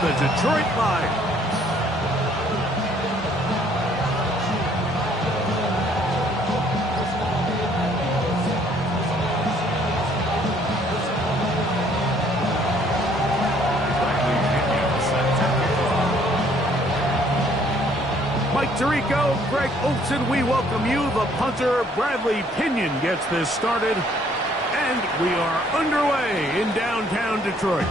the Detroit Lions. Mike Tirico, Greg Olson, we welcome you. The punter, Bradley Pinion, gets this started. And we are underway in downtown Detroit.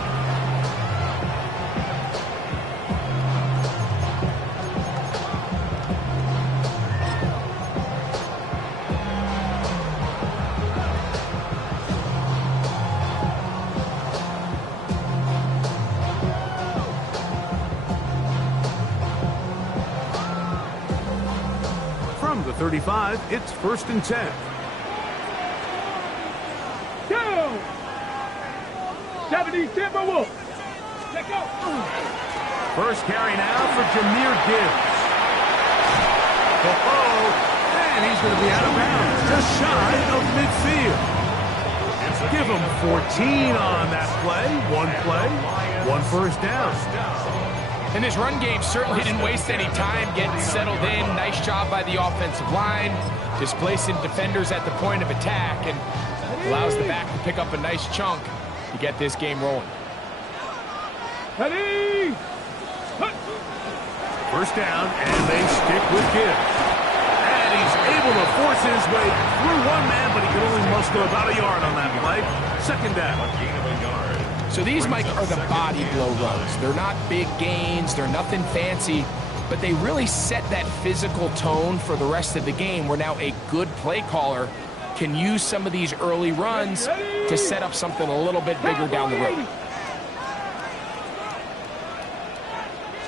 From the 35, it's 1st and 10. Go! 70 Timberwolves. Let's go. First carry now for Jahmyr Gibbs. And he's going to be out of bounds, just shy of midfield. Give him 14 on that play. One first down. And this run game certainly didn't waste any time getting settled in. Nice job by the offensive line, displacing defenders at the point of attack, and allows the back to pick up a nice chunk to get this game rolling. Ready? First down, and they stick with Gibbs. And he's able to force his way through one man, but he can only muster about a yard on that play. Second down. So these, Mike, are the body blow runs. They're not big gains. They're nothing fancy, but they really set that physical tone for the rest of the game, where now a good play caller can use some of these early runs to set up something a little bit bigger down the road.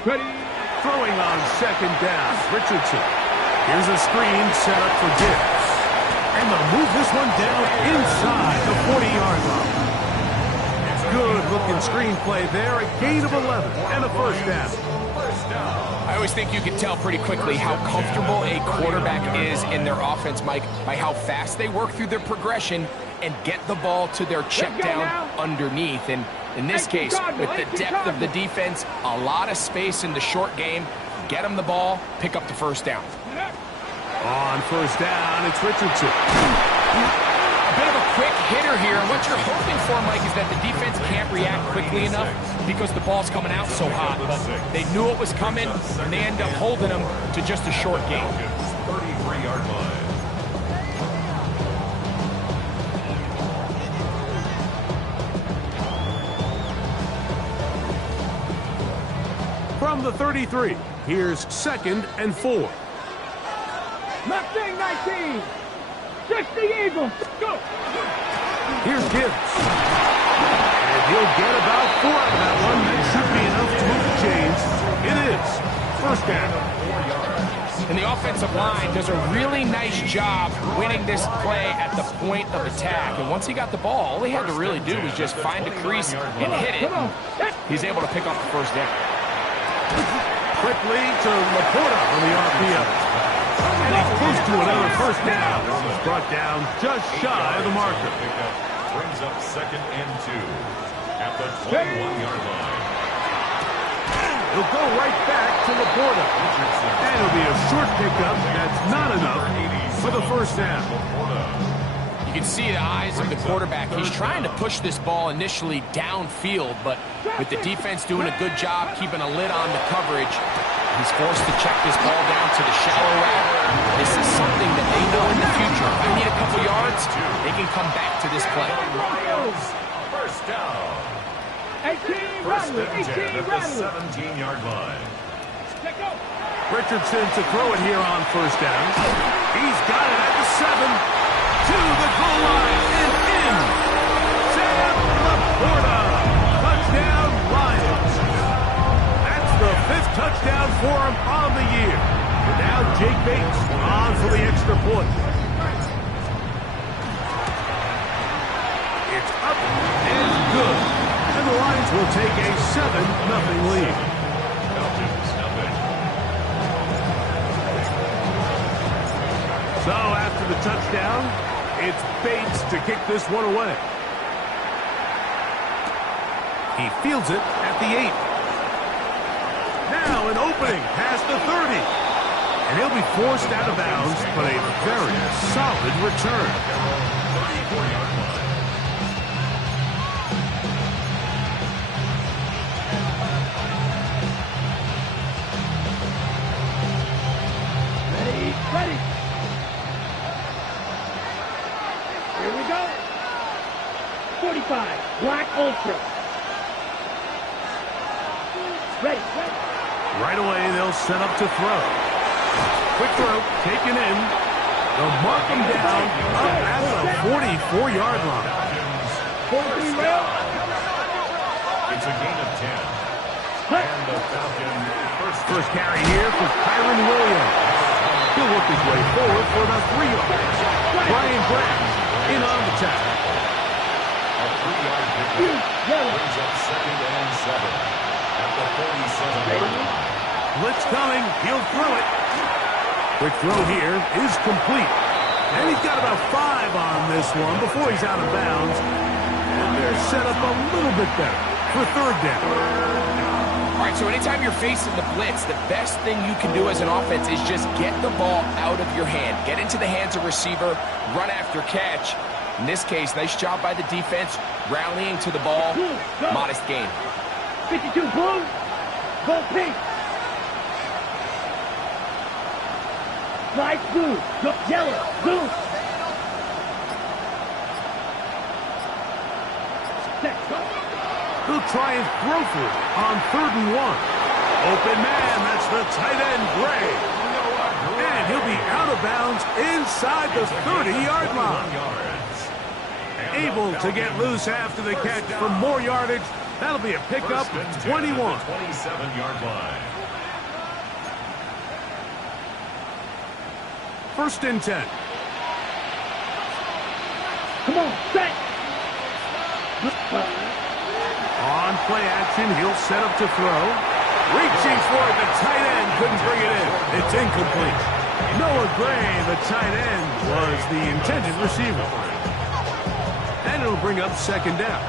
Ready? Throwing on second down, Richardson. Here's a screen set up for Gibbs. And they'll move this one down inside the 40-yard line. Good-looking screen play there, a gain of 11 and a first down. I always think you can tell pretty quickly how comfortable a quarterback is in their offense, Mike, by how fast they work through their progression and get the ball to their check down underneath. And in this case, with the depth of the defense, a lot of space in the short game, get them the ball, pick up the first down. On first down, it's Richardson. A bit of a quick hitter here, and what you're hoping for, Mike, is that the defense can't react quickly enough because the ball's coming out so hot. But they knew it was coming, and they end up holding them to just a short game. 33-yard line. From the 33, here's 2nd and 4. Mustang 19. Just the Eagles. Go. Here's Gibbs. And he'll get about 4 out of that one. That should be enough to move the chains. It is. First down. And the offensive line does a really nice job winning this play at the point of attack. And once he got the ball, all he had to really do was just find a crease and hit it. He's able to pick up the first down. Quickly to Laporta on the RPO. And he's close to another first down. He's brought down just shy of the marker. Brings up 2nd and 2 at the 21-yard line. He'll go right back to Laporta. And it'll be a short pickup. That's not enough for the first down. You can see the eyes of the quarterback. He's trying to push this ball initially downfield, but with the defense doing a good job keeping a lid on the coverage, he's forced to check this ball down to the shallow route. This is something that they know in the future. If they need a couple yards, they can come back to this play. First down. 18 First Rattler. and 10 at the 18 17-yard line. Let's go. Richardson to throw it here on first down. He's got it at the 7. To the goal line and in. Sam Laporta. Touchdown, Lions. That's the 5th touchdown for him on the year. And now Jake Bates on for the extra point. It's up and good. And the Lions will take a 7-0 lead. So after the touchdown, it's Bates to kick this one away. He fields it at the 8. Now an opening past the 30. And he'll be forced out of bounds, but a very solid return. 34-yard line. Ready. Here we go. 45, Black Ultra. Ready. Right away, they'll set up to throw. Quick throw, taken in. They'll mark him down up at the 44-yard line. 43 rail. It's a gain of 10. And the Falcons First carry here for Kyron Williams. He'll work his way forward for about 3 yards. Brian Branch in on the tackle. A 3-yard pickup brings up 2nd and 7 at the 47-yard line. Blitz coming. He'll throw it. Quick throw here is complete. And he's got about 5 on this one before he's out of bounds. And they're set up a little bit better for 3rd down. All right, so anytime you're facing the blitz, the best thing you can do as an offense is just get the ball out of your hand. Get into the hands of receiver, run after catch. In this case, nice job by the defense, rallying to the ball. Modest gain. 52 blue, gold pink. Light blue, yellow, blue. Set, go. He'll try and throw for it on 3rd and 1. Open man, that's the tight end, Gray. And he'll be out of bounds inside the 30-yard line. Able to get loose after the catch for more yardage. That'll be a pickup, 21. 27-yard line. 1st and 10. Come on, set. On play action, he'll set up to throw. Reaching for it, the tight end couldn't bring it in. It's incomplete. Noah Gray, the tight end, was the intended receiver. And it'll bring up 2nd down.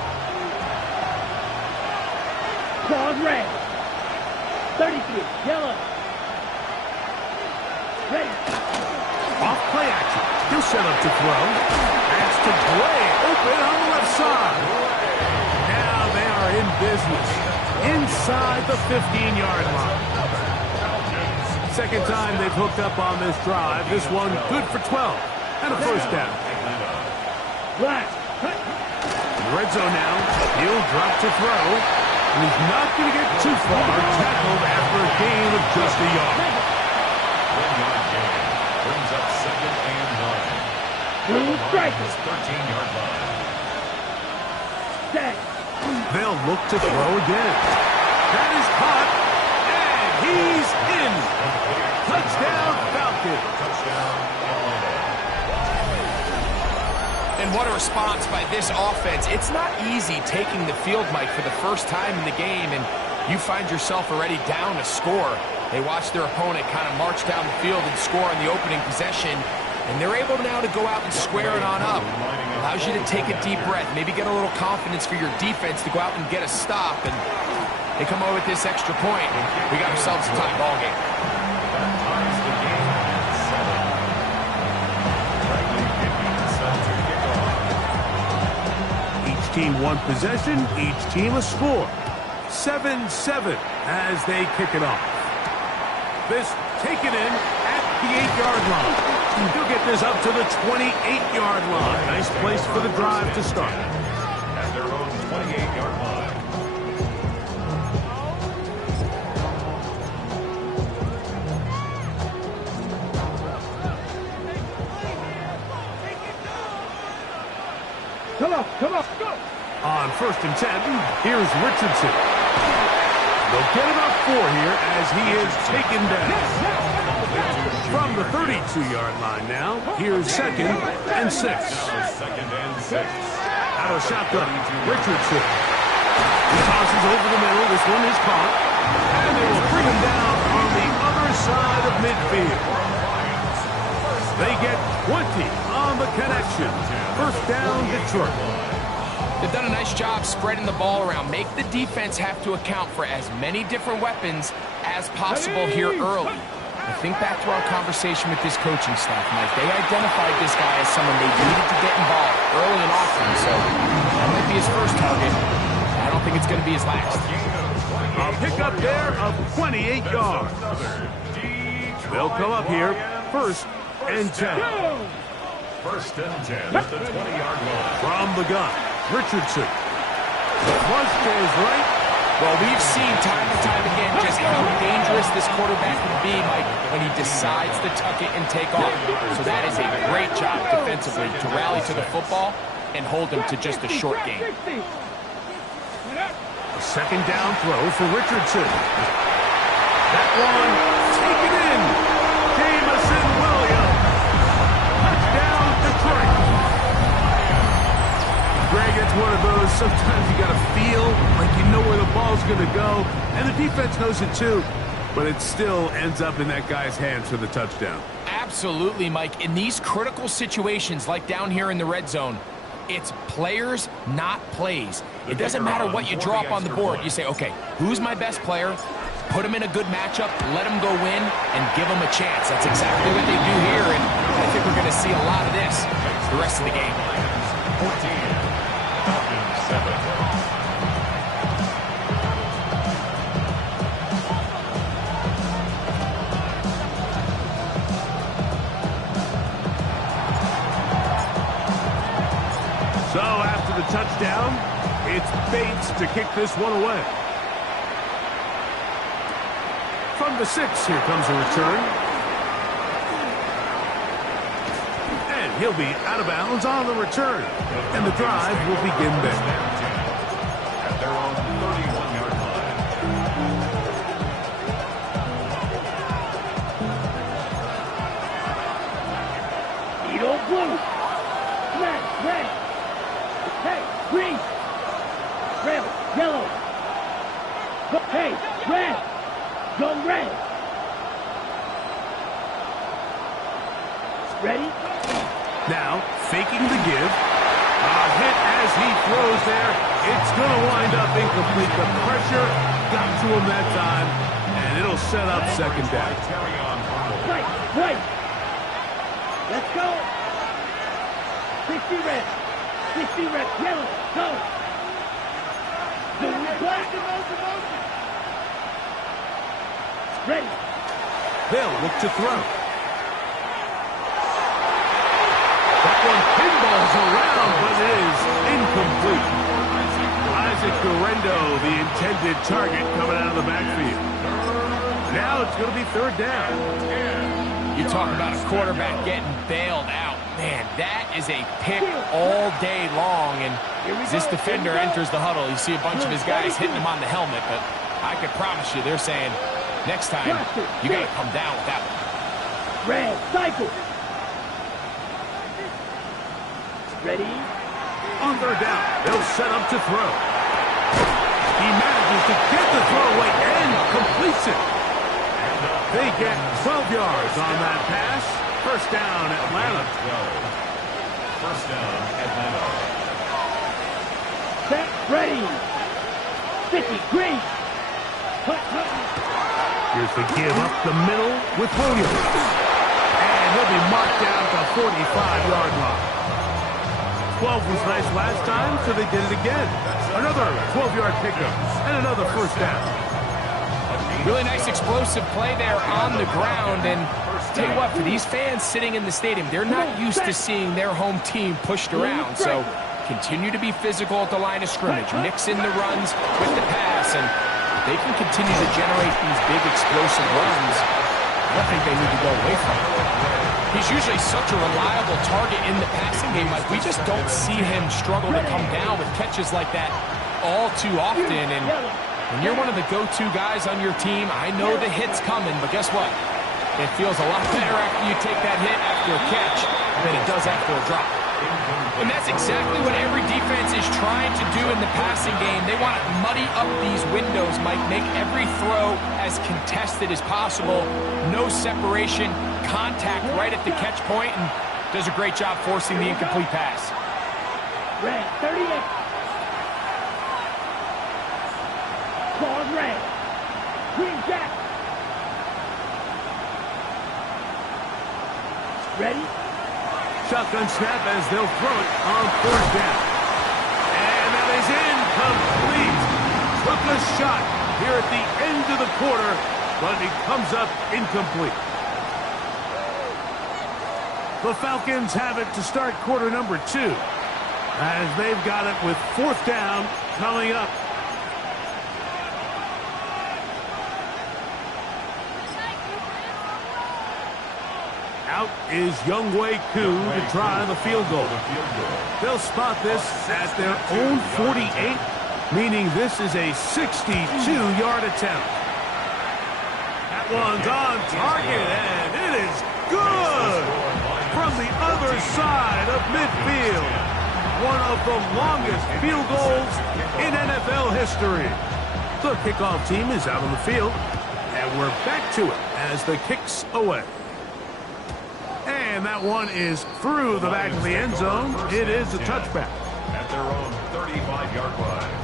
Claws red. 33, yellow. Ready. Off play action, he'll set up to throw. Pass to Gray, open on the left side. Now they are in business inside the 15-yard line. 2nd time they've hooked up on this drive. This one good for 12 and a 1st down. Black. Red zone now. He'll drop to throw. And he's not going to get too far. Tackled after a gain of just a yard. 1-yard gain brings up 2nd and 9. Blue strike. 13-yard line. Set. They'll look to throw again. That is caught. And he's in. Touchdown, Falcons. Touchdown, Atlanta. And what a response by this offense. It's not easy taking the field, Mike, for the first time in the game, and you find yourself already down a score. They watch their opponent kind of march down the field and score on the opening possession, and they're able now to go out and square it on up. Allows you to take a deep breath, maybe get a little confidence for your defense to go out and get a stop, and they come away with this extra point. We got ourselves a tie ball game. That ties the game at 7. Bradley Hickey set to kick off. Each team one possession, each team a score. 7-7 as they kick it off. This taken in at the 8-yard line. He'll get this up to the 28-yard line. Nice place for the drive to start. At their own 28-yard line. Come on, go. On 1st and 10, here's Richardson. They'll get about 4 here as he is taken down. From the 32-yard line now, here's 2nd and 6. Now 2nd and 6. Out of shotgun, Richardson. He tosses over the middle. This one is caught. And they will bring him down on the other side of midfield. They get 20 on the connection. 1st down, Detroit. They've done a nice job spreading the ball around. Make the defense have to account for as many different weapons as possible here early. I think back to our conversation with this coaching staff, Mike. They identified this guy as someone they needed to get involved early and often, so that might be his first target. I don't think it's going to be his last. A pickup there of 28 yards. They'll come up here, 1st and 10. 1st and 10 at the 20-yard line. From the gun, Richardson. Flush to his right. Well, we've seen time and time again just how dangerous this quarterback can be, Mike, when he decides to tuck it and take off. So that is a great job defensively to rally to the football and hold him to just a short game. A 2nd down throw for Richardson. That one taken in. Jameson Williams. Touchdown, Detroit. Greg, it's one of those, sometimes you got to feel like you know where the ball's going to go, and the defense knows it too, but it still ends up in that guy's hands for the touchdown. Absolutely, Mike. In these critical situations, like down here in the red zone, it's players, not plays. It doesn't matter what you draw up on the board. You say, okay, who's my best player? Put him in a good matchup, let him go win, and give him a chance. That's exactly what they do here, and I think we're going to see a lot of this the rest of the game. 14. 7. So after the touchdown, it's Bates to kick this one away. From the 6, here comes a return. And he'll be out of bounds on the return. And the drive will begin there. At their own 31-yard line. Eagle blue. Red, red. Hey, green. Red, yellow. Go, hey, red. Go red. Ready? Now, faking the give. A hit as he throws there. It's going to wind up incomplete. The pressure got to him that time, and it'll set up 2nd down. Right, right. Let's go. 60 red. 60 red. Yellow. Go. Doing it black. Ready. They'll look to throw. That one pinballs around, but it is incomplete. Isaac Guerrero, the intended target, coming out of the backfield. Now it's going to be 3rd down. You talk about a quarterback getting bailed out. Man, that is a pick all day long. And as this defender enters the huddle, you see a bunch of his guys hitting him on the helmet. But I can promise you, they're saying, next time, you got to come down with that one. Red, cycle. Ready? On 3rd down, they'll set up to throw. He manages to get the throw away and completes it. They get 12 yards on that pass. 1st down, Atlanta. 1st down, Atlanta. Set, ready. 50, green. Cut. Here's the give up the middle with Williams. And he'll be marked down at the 45-yard line. 12 was nice last time, so they did it again. Another 12-yard pickup and another 1st down. Really nice explosive play there on the ground. And tell you what, for these fans sitting in the stadium, they're not used to seeing their home team pushed around. So continue to be physical at the line of scrimmage. Mix in the runs with the pass. And if they can continue to generate these big explosive runs, I don't think they need to go away from it. He's usually such a reliable target in the passing game. Like, we just don't see him struggle to come down with catches like that all too often. And when you're one of the go-to guys on your team, I know the hit's coming, but guess what? It feels a lot better after you take that hit after a catch than it does after a drop. And that's exactly what every defense is trying to do in the passing game. They want to muddy up these windows, Mike, make every throw as contested as possible. No separation, contact right at the catch point, and does a great job forcing the incomplete pass. Red, 38. Ready? Shotgun snap as they'll throw it on fourth down. And that is incomplete. Took a shot here at the end of the quarter, but it comes up incomplete. The Falcons have it to start quarter number 2, as they've got it with fourth down coming up. Out is Younghoe Koo to try the field goal. They'll spot this at their own 48, meaning this is a 62-yard attempt. That one's on target, and it is good from the other side of midfield. One of the longest field goals in NFL history. The kickoff team is out on the field, and we're back to it as the kick's away. And that one is through the back of the end zone. It is a touchback. At their own 35-yard line.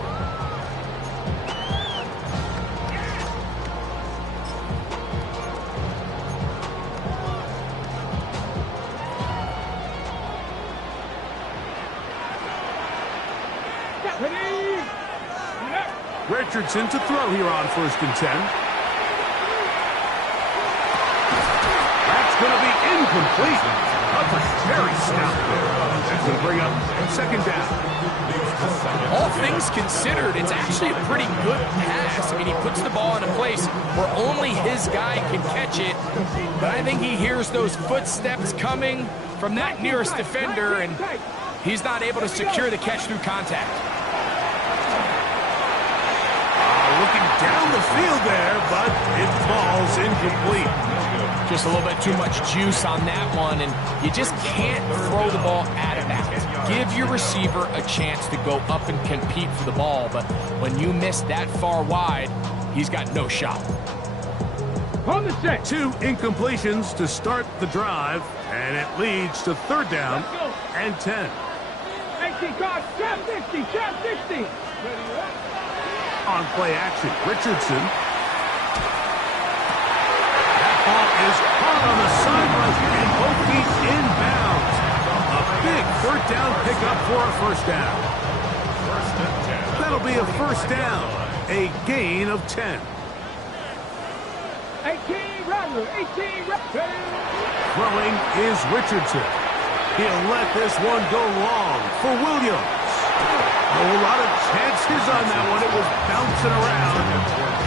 Richardson to throw here on 1st and 10. That's going to be incomplete. That's a very stout there. That's going to bring up 2nd down. All things considered, it's actually a pretty good pass. I mean, he puts the ball in a place where only his guy can catch it. But I think he hears those footsteps coming from that nearest defender, and he's not able to secure the catch through contact. Looking down the field there, but it falls incomplete. Just a little bit too much juice on that one, and you just can't throw the ball out of bounds. Give your receiver a chance to go up and compete for the ball, but when you miss that far wide, he's got no shot. On the set. 2 incompletions to start the drive, and it leads to 3rd down and 10. 18 guard, trap 60, trap 60. On play action, Richardson. That ball is caught on the sideline and both feet inbounds. A big 3rd down pickup for a 1st down. That'll be a 1st down, a gain of 10. 18 Rattler, 18 Rattler. Throwing is Richardson. He'll let this one go long for Williams. A whole lot of chances on that one. It was bouncing around,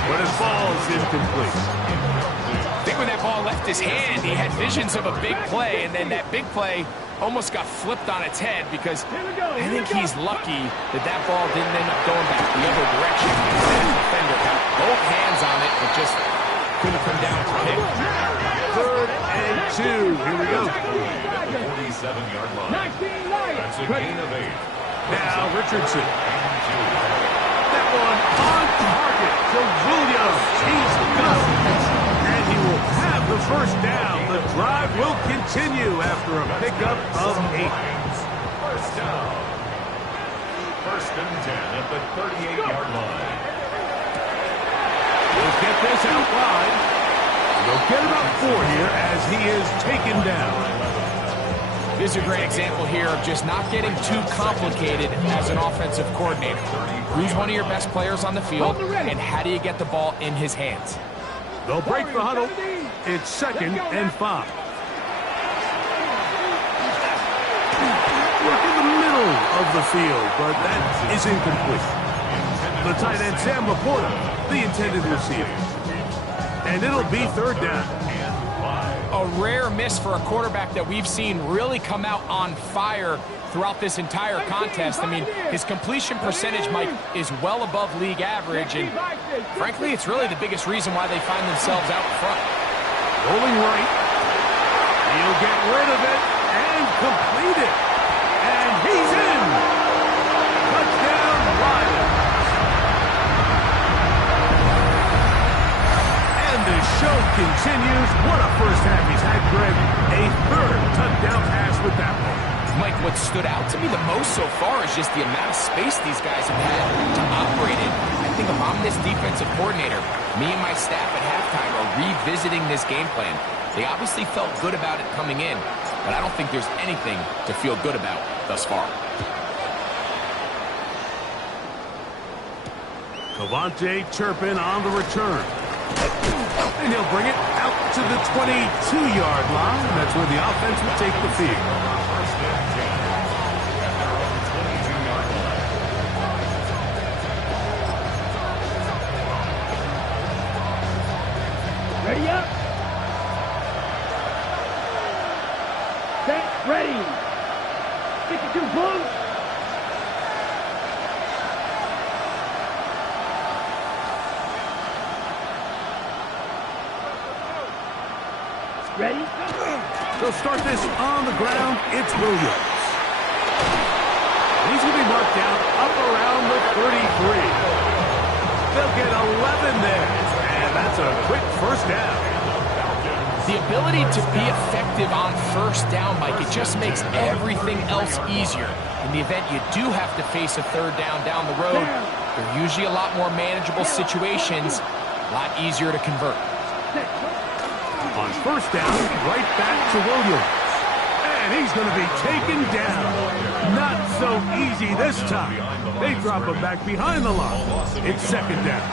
but it falls incomplete. I think when that ball left his hand, he had visions of a big play, and then that big play almost got flipped on its head because I think he's lucky that that ball didn't end up going back the other direction. The defender got both hands on it, but just couldn't come down to pick. 3rd and 2. Here we go. 47-yard line. That's a gain of 8. Now Richardson. That one on target to Williams. He's got it. And he will have the 1st down. The drive will continue after a pickup of 8. 1st down. 1st and 10 at the 38-yard line. We'll get this out wide. They'll get about 4 here as he is taken down. This is a great example here of just not getting too complicated as an offensive coordinator. Who's one of your best players on the field, and how do you get the ball in his hands? They'll break the huddle. It's 2nd and 5. Look in the middle of the field, but that is incomplete. The tight end, Sam Laporta, the intended receiver. And it'll be 3rd down. A rare miss for a quarterback that we've seen really come out on fire throughout this entire contest. I mean, his completion percentage, Mike, is well above league average, and frankly, it's really the biggest reason why they find themselves out front. Rolling right. He'll get rid of it and complete it. And he's in. Touchdown, Lions. And the show continues. What a 1st half he's had, Greg. A 3rd touchdown pass with that one. Mike, what stood out to me the most so far is just the amount of space these guys have had to operate in. I think if I'm this defensive coordinator, me and my staff at halftime are revisiting this game plan. They obviously felt good about it coming in. but I don't think there's anything to feel good about thus far. Cavante Turpin on the return. And he'll bring it out to the 22-yard line. That's where the offense will take the field. First and 10 at their own 22-yard line. Ready up. Set, ready. 52 Bulls. Ready? They'll start this on the ground. It's Williams. He's going to be marked down up around the 33. They'll get 11 there. And that's a quick first down. The ability to be effective on first down, Mike, it just makes everything else easier. In the event you do have to face a third down the road, they're usually a lot more manageable situations, a lot easier to convert. On first down, right back to Williams. And he's going to be taken down. Not so easy this time. They drop him back behind the line. It's second down.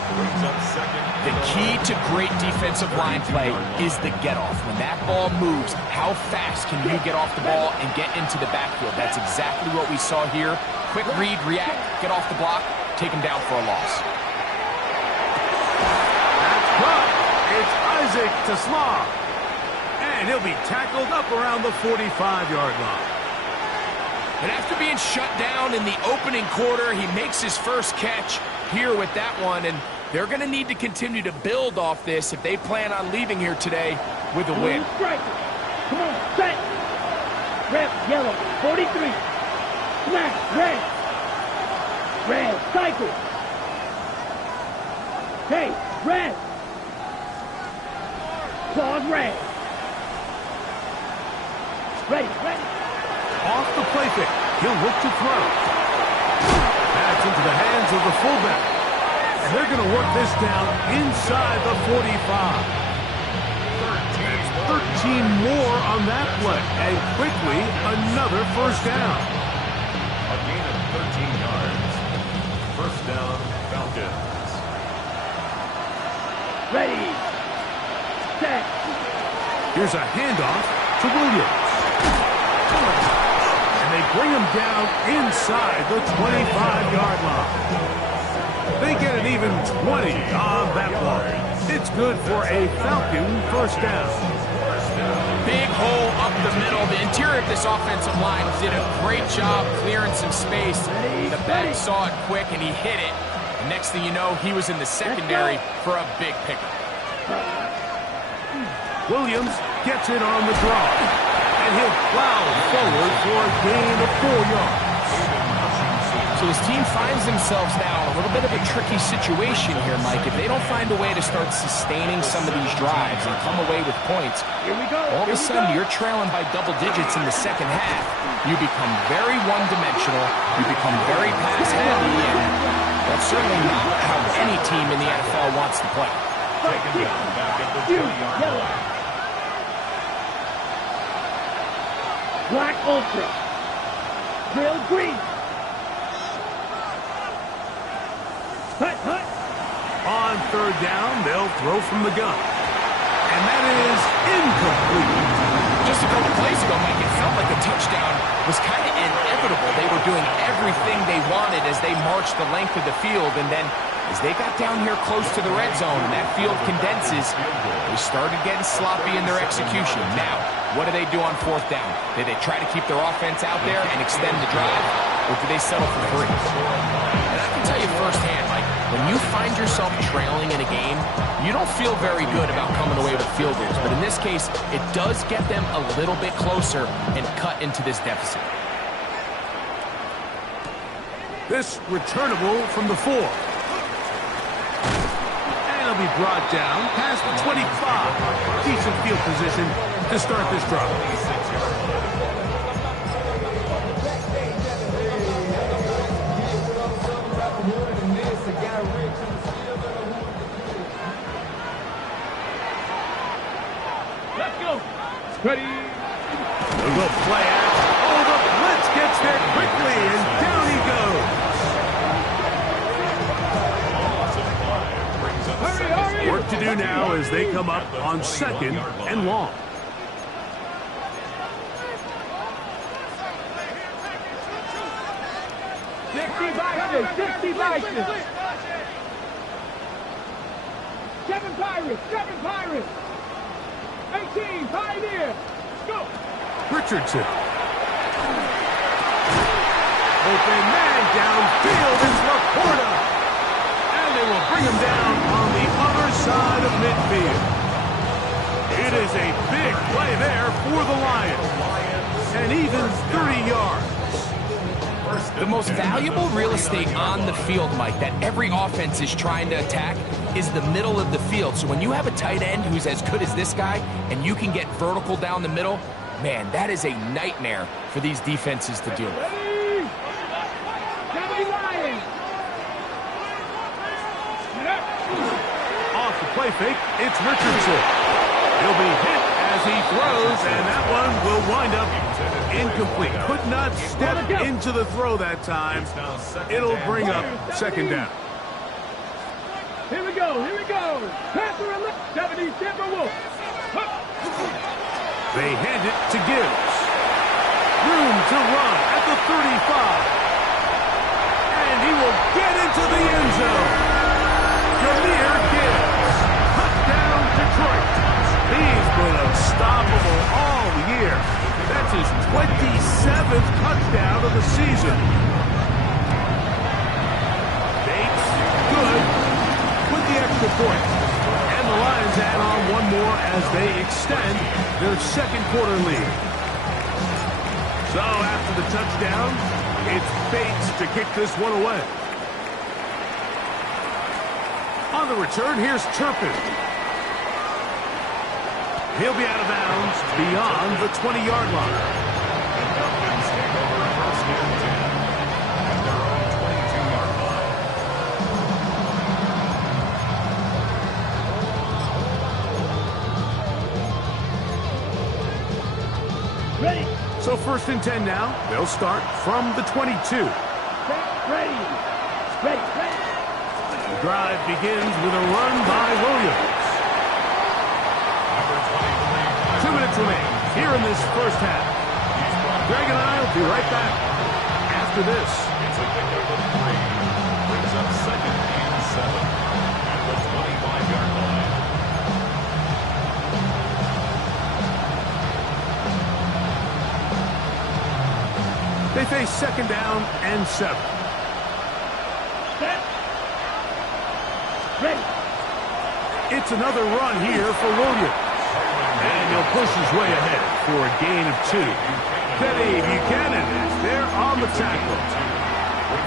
The key to great defensive line play is the get-off. When that ball moves, how fast can you get off the ball and get into the backfield? That's exactly what we saw here. Quick read, react, get off the block, take him down for a loss. That's right. It's Isaac Tasman. And he'll be tackled up around the 45-yard line. And after being shut down in the opening quarter, he makes his first catch here with that one. And they're going to need to continue to build off this if they plan on leaving here today with a win. Come on, set. Red, yellow, 43. Smash, red. Red, cycle. Hey, red. Claws, red. Ready, ready. Off the play fake. He'll look to throw. That's into the hands of the fullback. And they're going to work this down inside the 45. 13 more on that play. And quickly, another first down. A gain of 13 yards. First down, Falcons. Ready. Set. Here's a handoff to Williams. And they bring him down inside the 25-yard line. They get an even 20 on that play. It's good for a Falcon first down. Big hole up the middle. The interior of this offensive line did a great job clearing some space. The back saw it quick, and he hit it. And next thing you know, he was in the secondary for a big pickup. Williams gets it on the draw. And he'll plow forward for a gain of 4 yards. So his team finds themselves now in a little bit of a tricky situation here, Mike. If they don't find a way to start sustaining some of these drives and come away with points, all of a sudden you're trailing by double digits in the second half. You become very one-dimensional. You become very pass-heavy, and that's certainly not how any team in the NFL wants to play. Taken down back at the 20-yard line. Black Ultra. Real green. Hut, hut. On third down, they'll throw from the gun. And that is incomplete. Just a couple plays ago, Mike, it felt like a touchdown was kind of inevitable. They were doing everything they wanted as they marched the length of the field, and then as they got down here close to the red zone and that field condenses, they started getting sloppy in their execution. Now, what do they do on fourth down? Do they try to keep their offense out there and extend the drive, or do they settle for 3? And I can tell you firsthand, Mike, when you find yourself trailing in a game, you don't feel very good about coming away with field goals. But in this case, it does get them a little bit closer and cut into this deficit. This returnable from the 4. And he'll be brought down past the 25. Decent field position to start this drive. Let's go. Ready. They'll go play action. Oh, the blitz gets there quickly, and down he goes. Work to do now as they come up on 2nd and long. Seven Pirates. 18, Pioneer. Go. Richardson. Open man downfield is Laporta. And they will bring him down on the other side of midfield. It is a big play there for the Lions. And even 30 yards. The most valuable real estate on the field, Mike, that every offense is trying to attack is the middle of the field. So when you have a tight end who's as good as this guy and you can get vertical down the middle, man, that is a nightmare for these defenses to deal with. Off the play fake, it's Richardson. He'll be hit as he throws, and that one will wind up incomplete. Could not step into the throw that time. It'll bring up 2nd down. Here we go. Passer and 70 Timberwolves. They hand it to Gibbs. Room to run at the 35. And he will get into the end zone. Jahmyr Gibbs. Touchdown, Detroit. He's been unstoppable all year. That's his 27th touchdown of the season. Bates, good, with the extra point. And the Lions add on one more as they extend their 2nd quarter lead. So after the touchdown, it's Bates to kick this one away. On the return, here's Turpin. He'll be out of bounds beyond the 20-yard line. Falcons take over 1st and 10 at their own 22-yard line. Ready. So 1st and 10 now. They'll start from the 22. Ready. The drive begins with a run by Williams. 2 minutes remain here in this 1st half. Greg and I will be right back after this. It's a pickup of 3. Brings up 2nd and 7 at the 25-yard line. They face 2nd down and 7. Set. Ready. It's another run here for Williams. And he'll push his way ahead for a gain of 2. Teddy Buchanan is there on the tackle.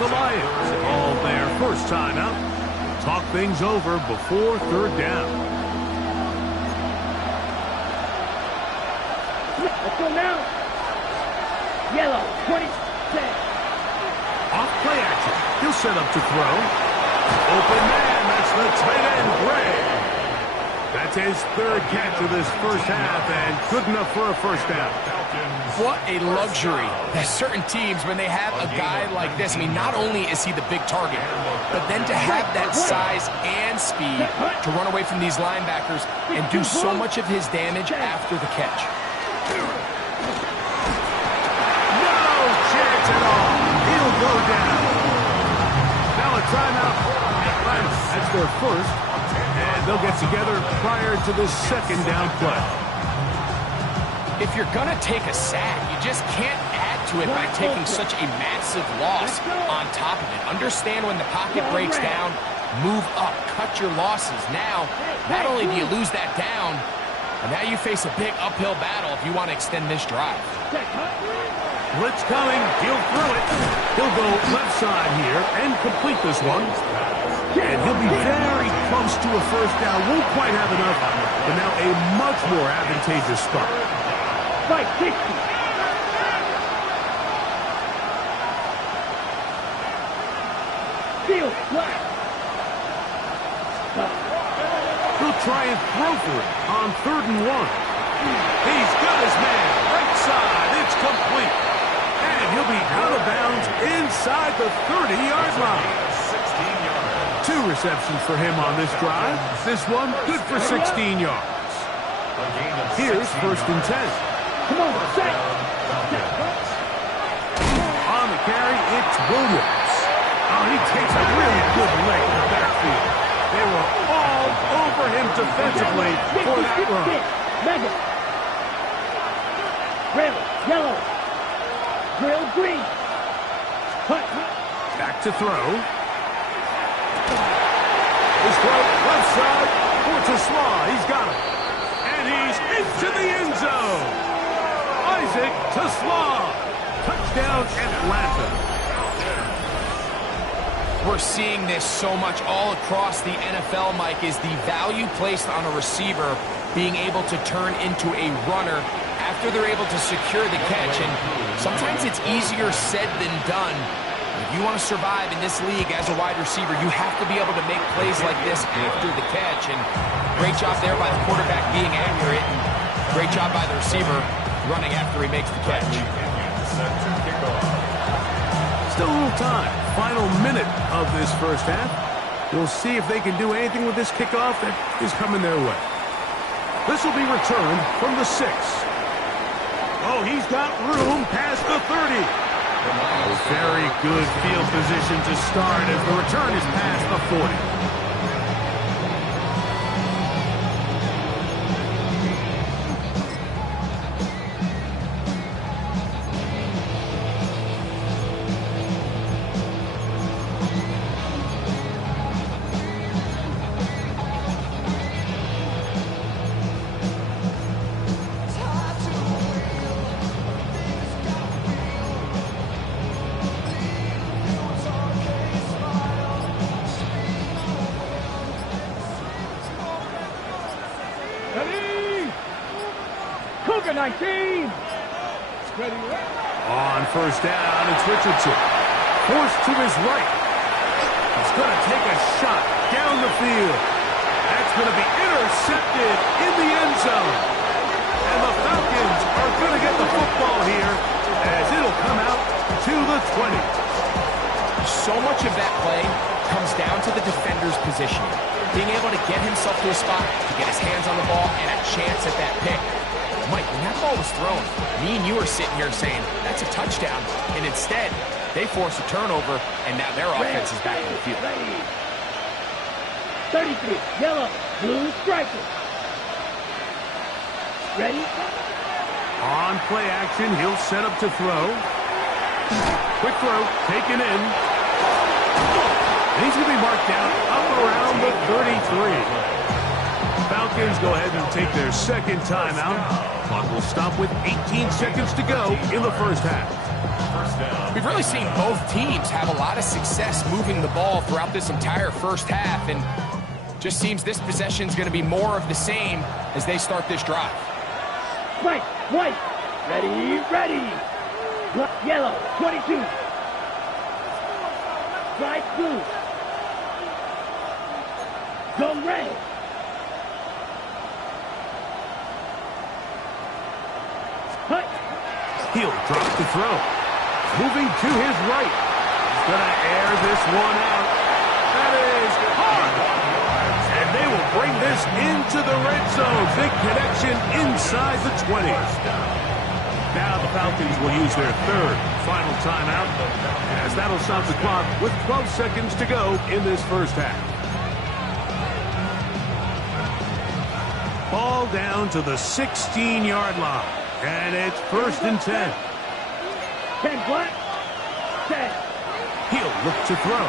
The Lions all their first time out. Talk things over before 3rd down. Let's go now. Yellow, 20, set. Off play action. He'll set up to throw. Open man. That's the tight end, Gray. That's his 3rd catch of this 1st half, and good enough for a 1st down. What a luxury. There's certain teams, when they have a guy like this, I mean, not only is he the big target, but then to have that size and speed to run away from these linebackers and do so much of his damage after the catch. No chance at all. He'll go down. Now a timeout. That's their 1st. And they'll get together prior to the 2nd down play. If you're going to take a sack, you just can't add to it by taking such a massive loss on top of it. Understand when the pocket breaks down, move up, cut your losses. Now, not only do you lose that down, but now you face a big uphill battle if you want to extend this drive. Blitz coming. He'll throw it. He'll go left side here and complete this one. And he'll be very close to a 1st down. Won't quite have enough, but now a much more advantageous spot. Fight, 60. Field, flat. He'll try and throw for it on 3rd and 1. He's got his man right outside. It's complete. And he'll be out of bounds inside the 30-yard line. 16 yards. 2 receptions for him on this drive. This one good for 16 yards. A gain of Here's 16 first and 10. Come on, set. On the carry, it's Williams. Oh, he takes a really good leg in the backfield. They were all over him defensively for that run. Mega. Red, yellow. Grill, green. Hut. Back to throw. His throw left side for Tasla. He's got it. And he's into the end zone. Isaac Tasla. Touchdown, Atlanta. We're seeing this so much all across the NFL, Mike, is the value placed on a receiver being able to turn into a runner after they're able to secure the catch. And sometimes it's easier said than done. If you want to survive in this league as a wide receiver, you have to be able to make plays like this after the catch. And great job there by the quarterback being accurate. And great job by the receiver running after he makes the catch. Set to kick off. Still a little time. Final minute of this first half. We'll see if they can do anything with this kickoff that is coming their way. This will be returned from the 6. Oh, he's got room past the 30. A very good field position to start as the return is past the 40. Ready? Cougar 19. Ready? On first down, it's Richardson. Forced to his right. He's going to take a shot down the field. That's going to be intercepted in the end zone. And the Falcons are going to get the football here as it'll come out to the 20. So much of that play comes down to the defender's positioning. Being able to get himself to a spot, to get his hands on the ball, and a chance at that pick. Mike, when that ball was thrown, me and you are sitting here saying, that's a touchdown. And instead, they force a turnover, and now their offense is back in the field. 33, yellow, blue striker. Ready? On play action, he'll set up to throw. Quick throw, taken in. And he's going to be marked down up around the 33. Falcons go ahead and take their second timeout. Clock will stop with 18 seconds to go in the first half. We've really seen both teams have a lot of success moving the ball throughout this entire first half, and just seems this possession is going to be more of the same as they start this drive. White, white. Ready, ready. Yellow, 22. Bright blue. Go red. Hut. He'll drop the throw. Moving to his right. He's going to air this one out. That is hard. And they will bring this into the red zone. Big connection inside the 20. Now the Falcons will use their third final timeout, as that'll stop the clock with 12 seconds to go in this first half. Ball down to the 16-yard line, and it's first and 10. 10 black. 10. He'll look to throw.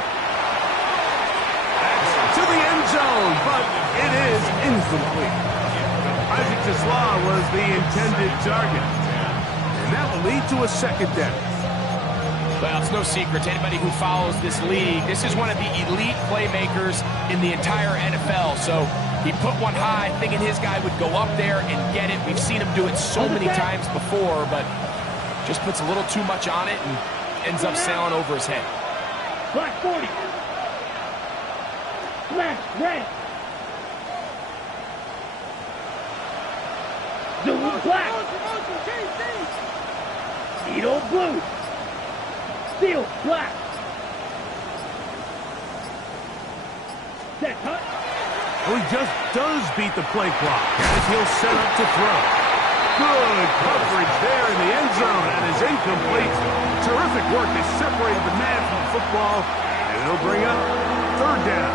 That's to the end zone, but it is incomplete. Isaac Tasla was the intended target. And that will lead to a second down. Well, it's no secret to anybody who follows this league. This is one of the elite playmakers in the entire NFL. So he put one high, thinking his guy would go up there and get it. We've seen him do it so many times before, but just puts a little too much on it and ends up sailing over his head. Black 40. Black red. Blue black. Edo blue. Steel black. Set cut. Oh, he just does beat the play clock as he'll set up to throw. Good coverage there in the end zone and is incomplete. Terrific work. They separated the man from the football, and it'll bring up third down.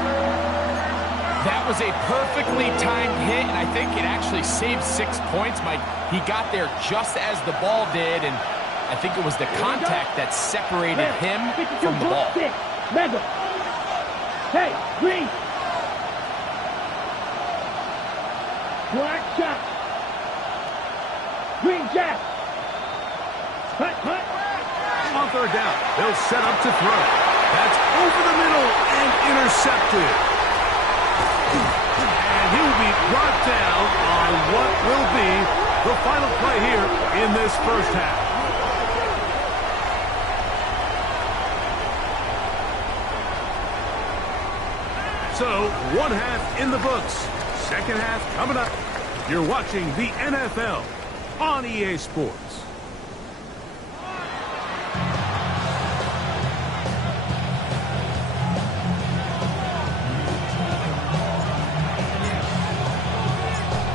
That was a perfectly timed hit, and I think it actually saved 6 points, Mike. He got there just as the ball did, and I think it was the contact that separated him from the ball. Mega. Hey, green. Black shot. Green jack. Hut, hut. On third down, they'll set up to throw. That's over the middle and intercepted. And he'll be brought down on what will be the final play here in this first half. So, one half in the books. Second half coming up. You're watching the NFL on EA Sports.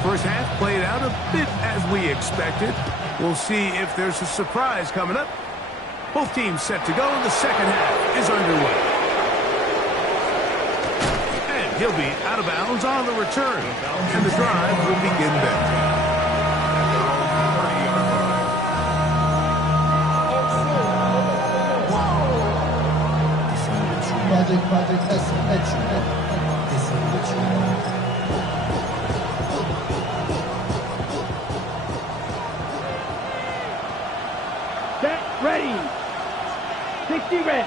First half played out a bit as we expected. We'll see if there's a surprise coming up. Both teams set to go, and the second half is underway. And he'll be out of bounds on the return, and the drive will begin then. Set, ready. 60 red.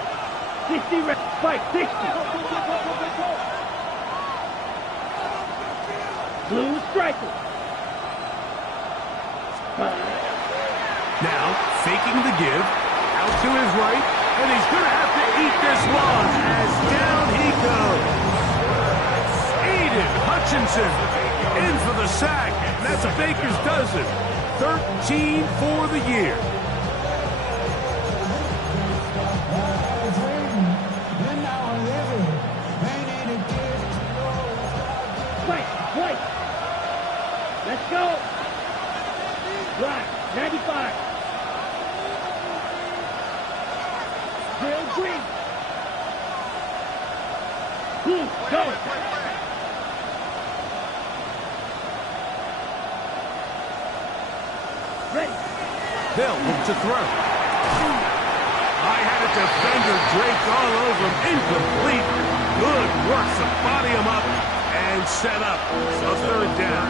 60 red. Fight, 60. Blue striker. Now, faking the give, out to his right, and he's going to have to eat this one as down he goes. Aiden Hutchinson in for the sack, and that's a Baker's dozen. 13 for the year. White. Let's go. Black, 95. Grill green. Blue, go. Ready. They'll look to throw. I had a defender draped all over him. Incomplete. Good work to body him up and set up. So third down.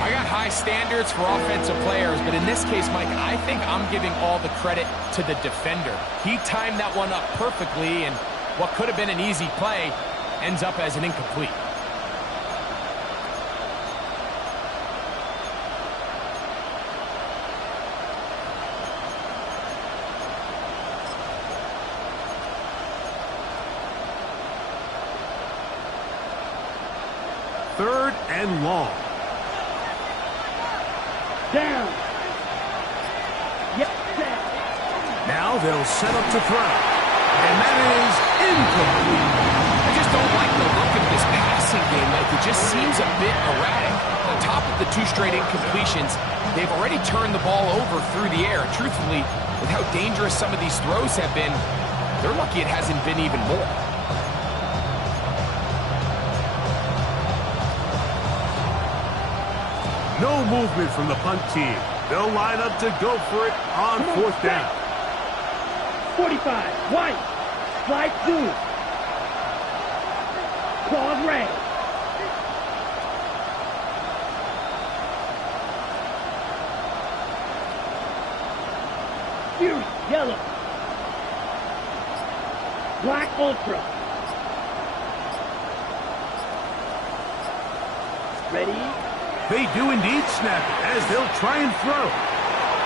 I got high standards for offensive players, but in this case, Mike, I think I'm giving all the credit to the defender. He timed that one up perfectly, and what could have been an easy play ends up as an incomplete. Third and long. Down. Yep, set. Now they'll set up to throw. And that is incomplete. I just don't like the look of this passing game. Like, it just seems a bit erratic. On top of the 2 straight incompletions, they've already turned the ball over through the air. Truthfully, with how dangerous some of these throws have been, they're lucky it hasn't been even more. No movement from the punt team. They'll line up to go for it on fourth down. 45, white. Slide blue. Claws red. Fury, yellow. Black ultra. Ready? They do indeed snap it as they'll try and throw.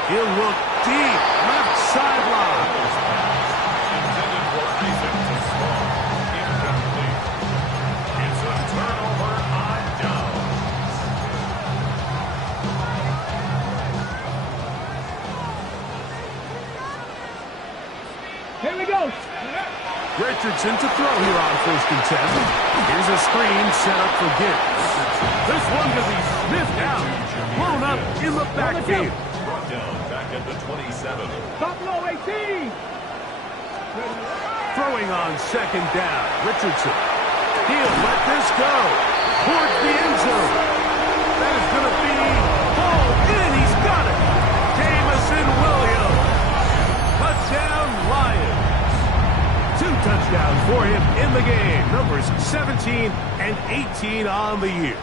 He'll look deep, left sideline. Intended for Isaac to Small. Incomplete. It's a turnover on downs. Richardson to throw here on 1st and 10. Here's a screen set up for Gibbs. This one to be sniffed out. Blown up in the backfield. Brought down back at the 27. Buffalo 18. Throwing on 2nd down. Richardson. He'll let this go. Towards the end zone. That is going to be hauled in. He's got it. Jameson Williams. Touchdown Lions. 2 touchdowns for him in the game. Numbers 17 and 18 on the year.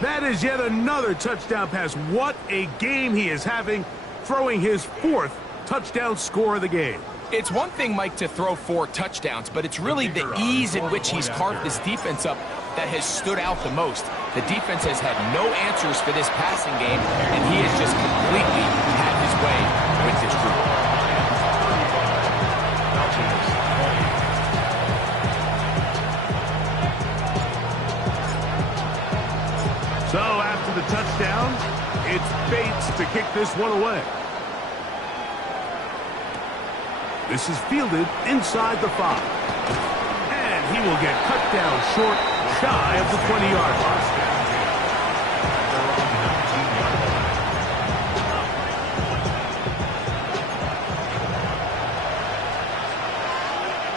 That is yet another touchdown pass. What a game he is having, throwing his 4th touchdown score of the game. It's one thing, Mike, to throw 4 touchdowns, but it's really the ease in which he's carved this defense up that has stood out the most. The defense has had no answers for this passing game, and he has just completely had his way with this group. So after the touchdown, it's Bates to kick this one away. This is fielded inside the 5. And he will get cut down short, shy of the 20-yard line.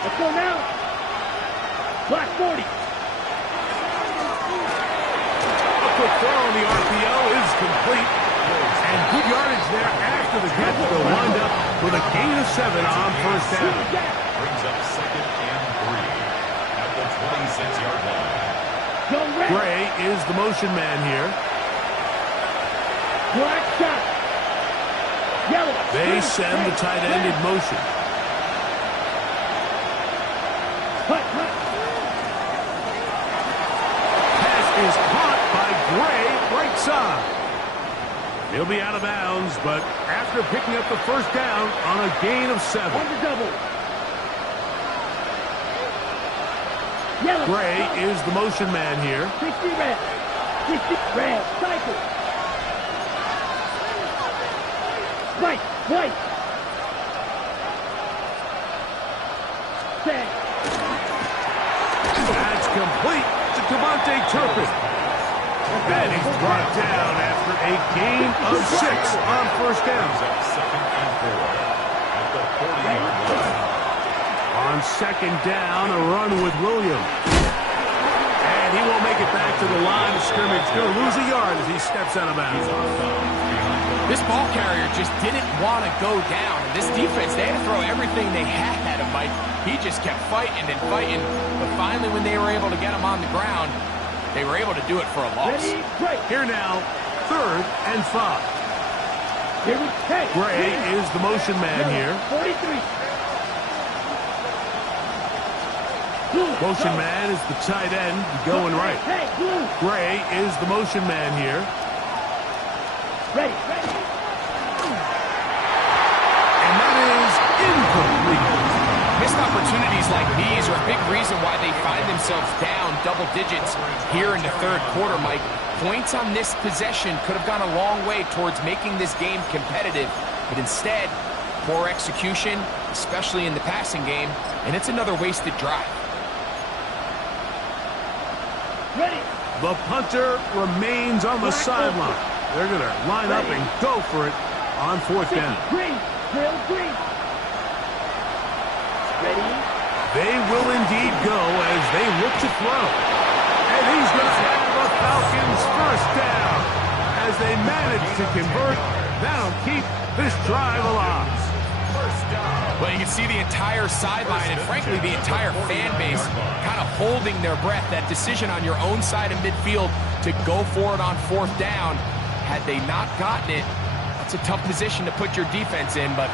Let's go now. Black 40. A quick throw on the RPO is complete. And good yardage there after the catch. They'll wind up with a gain of 7 on 1st down. Brings up 2nd and 3 at the 26-yard line. Gray is the motion man here. Black shot. Yellow. They send the tight end in motion. Pass is caught by Gray, right side. He'll be out of bounds, but after picking up the 1st down on a gain of 7. Under double. Yellow. Gray is the motion man here. 60 red. 60 red. Cycle. White. White. Set. That's complete to Devontae Turpin. And he's brought down after a gain of 6 on 1st down. Brings up 2nd and 4 at the 40-yard line. On 2nd down, a run with Williams. And he won't make it back to the line of scrimmage. Going to lose a yard as he steps out of bounds. This ball carrier just didn't want to go down. And this defense, they had to throw everything they had at him, Mike. He just kept fighting and fighting. But finally, when they were able to get him on the ground, they were able to do it for a loss. Ready, break. Here now, 3rd and 5. Here we take. Gray is the motion man here. 43. Blue, Motion go. man is the tight end going right. Hey, blue. Gray is the motion man here. Ready, ready. And that is incomplete. Missed opportunities like these are a big reason why they find themselves down double digits here in the 3rd quarter, Mike. Points on this possession could have gone a long way towards making this game competitive, but instead, poor execution, especially in the passing game, and it's another wasted drive. Ready. The punter remains on the sideline. They're going to line up and go for it on 4th down. Green. Drill green. Ready. They will indeed go as they look to throw. And he's going to have the Falcons 1st down as they manage to convert. That'll keep this drive alive. Well, you can see the entire sideline and, frankly, the entire fan base kind of holding their breath. That decision on your own side of midfield to go for it on 4th down, had they not gotten it, it's a tough position to put your defense in, but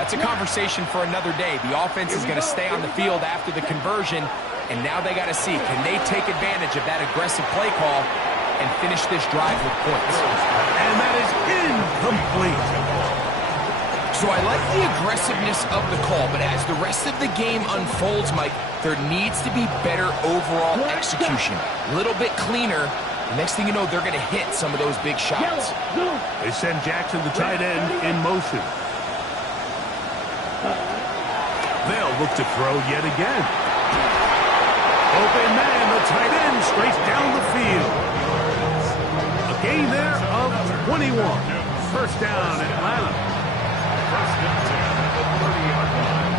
that's a conversation for another day. The offense is going to stay on the field after the conversion, and now they got to see, can they take advantage of that aggressive play call and finish this drive with points? And that is incomplete. So I like the aggressiveness of the call, but as the rest of the game unfolds, Mike, there needs to be better overall execution. A little bit cleaner. Next thing you know, they're going to hit some of those big shots. They send Jackson, the tight end, in motion. They'll look to throw yet again. Open man, the tight end, straight down the field. A gain there of 21. First down, Atlanta. First and 10 at the 30-yard line.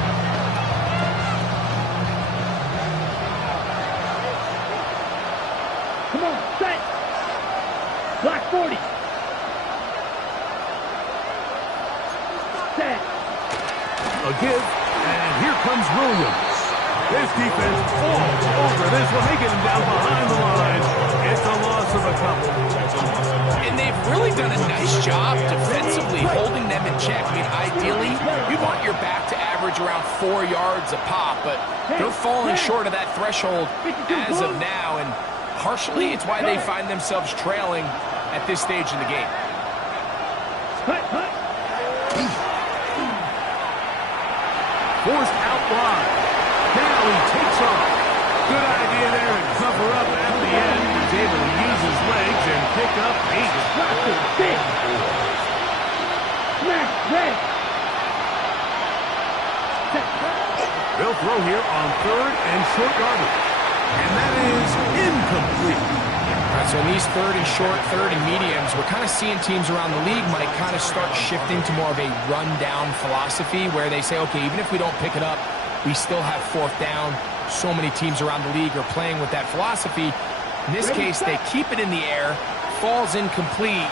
Come on, set. Block 40. Set. A give, and here comes Williams. This defense falls over this one. They get him down behind the line. It's a loss of a couple. And they've really done a nice job defensively holding them in check. I mean, ideally, you want your back to average around 4 yards a pop, but they're falling short of that threshold as of now, and partially it's why they find themselves trailing at this stage in the game. Forced out wide. Now he takes off. Good idea there and cover up at the end. He's able to use his legs and pick up 8. They'll throw here on third and short yardage. And that is incomplete. All right, so in these third and short, third and mediums, we're kind of seeing teams around the league, Mike, kind of start shifting to more of a run-down philosophy where they say, okay, even if we don't pick it up, we still have fourth down. So many teams around the league are playing with that philosophy. In this case, they keep it in the air, falls incomplete,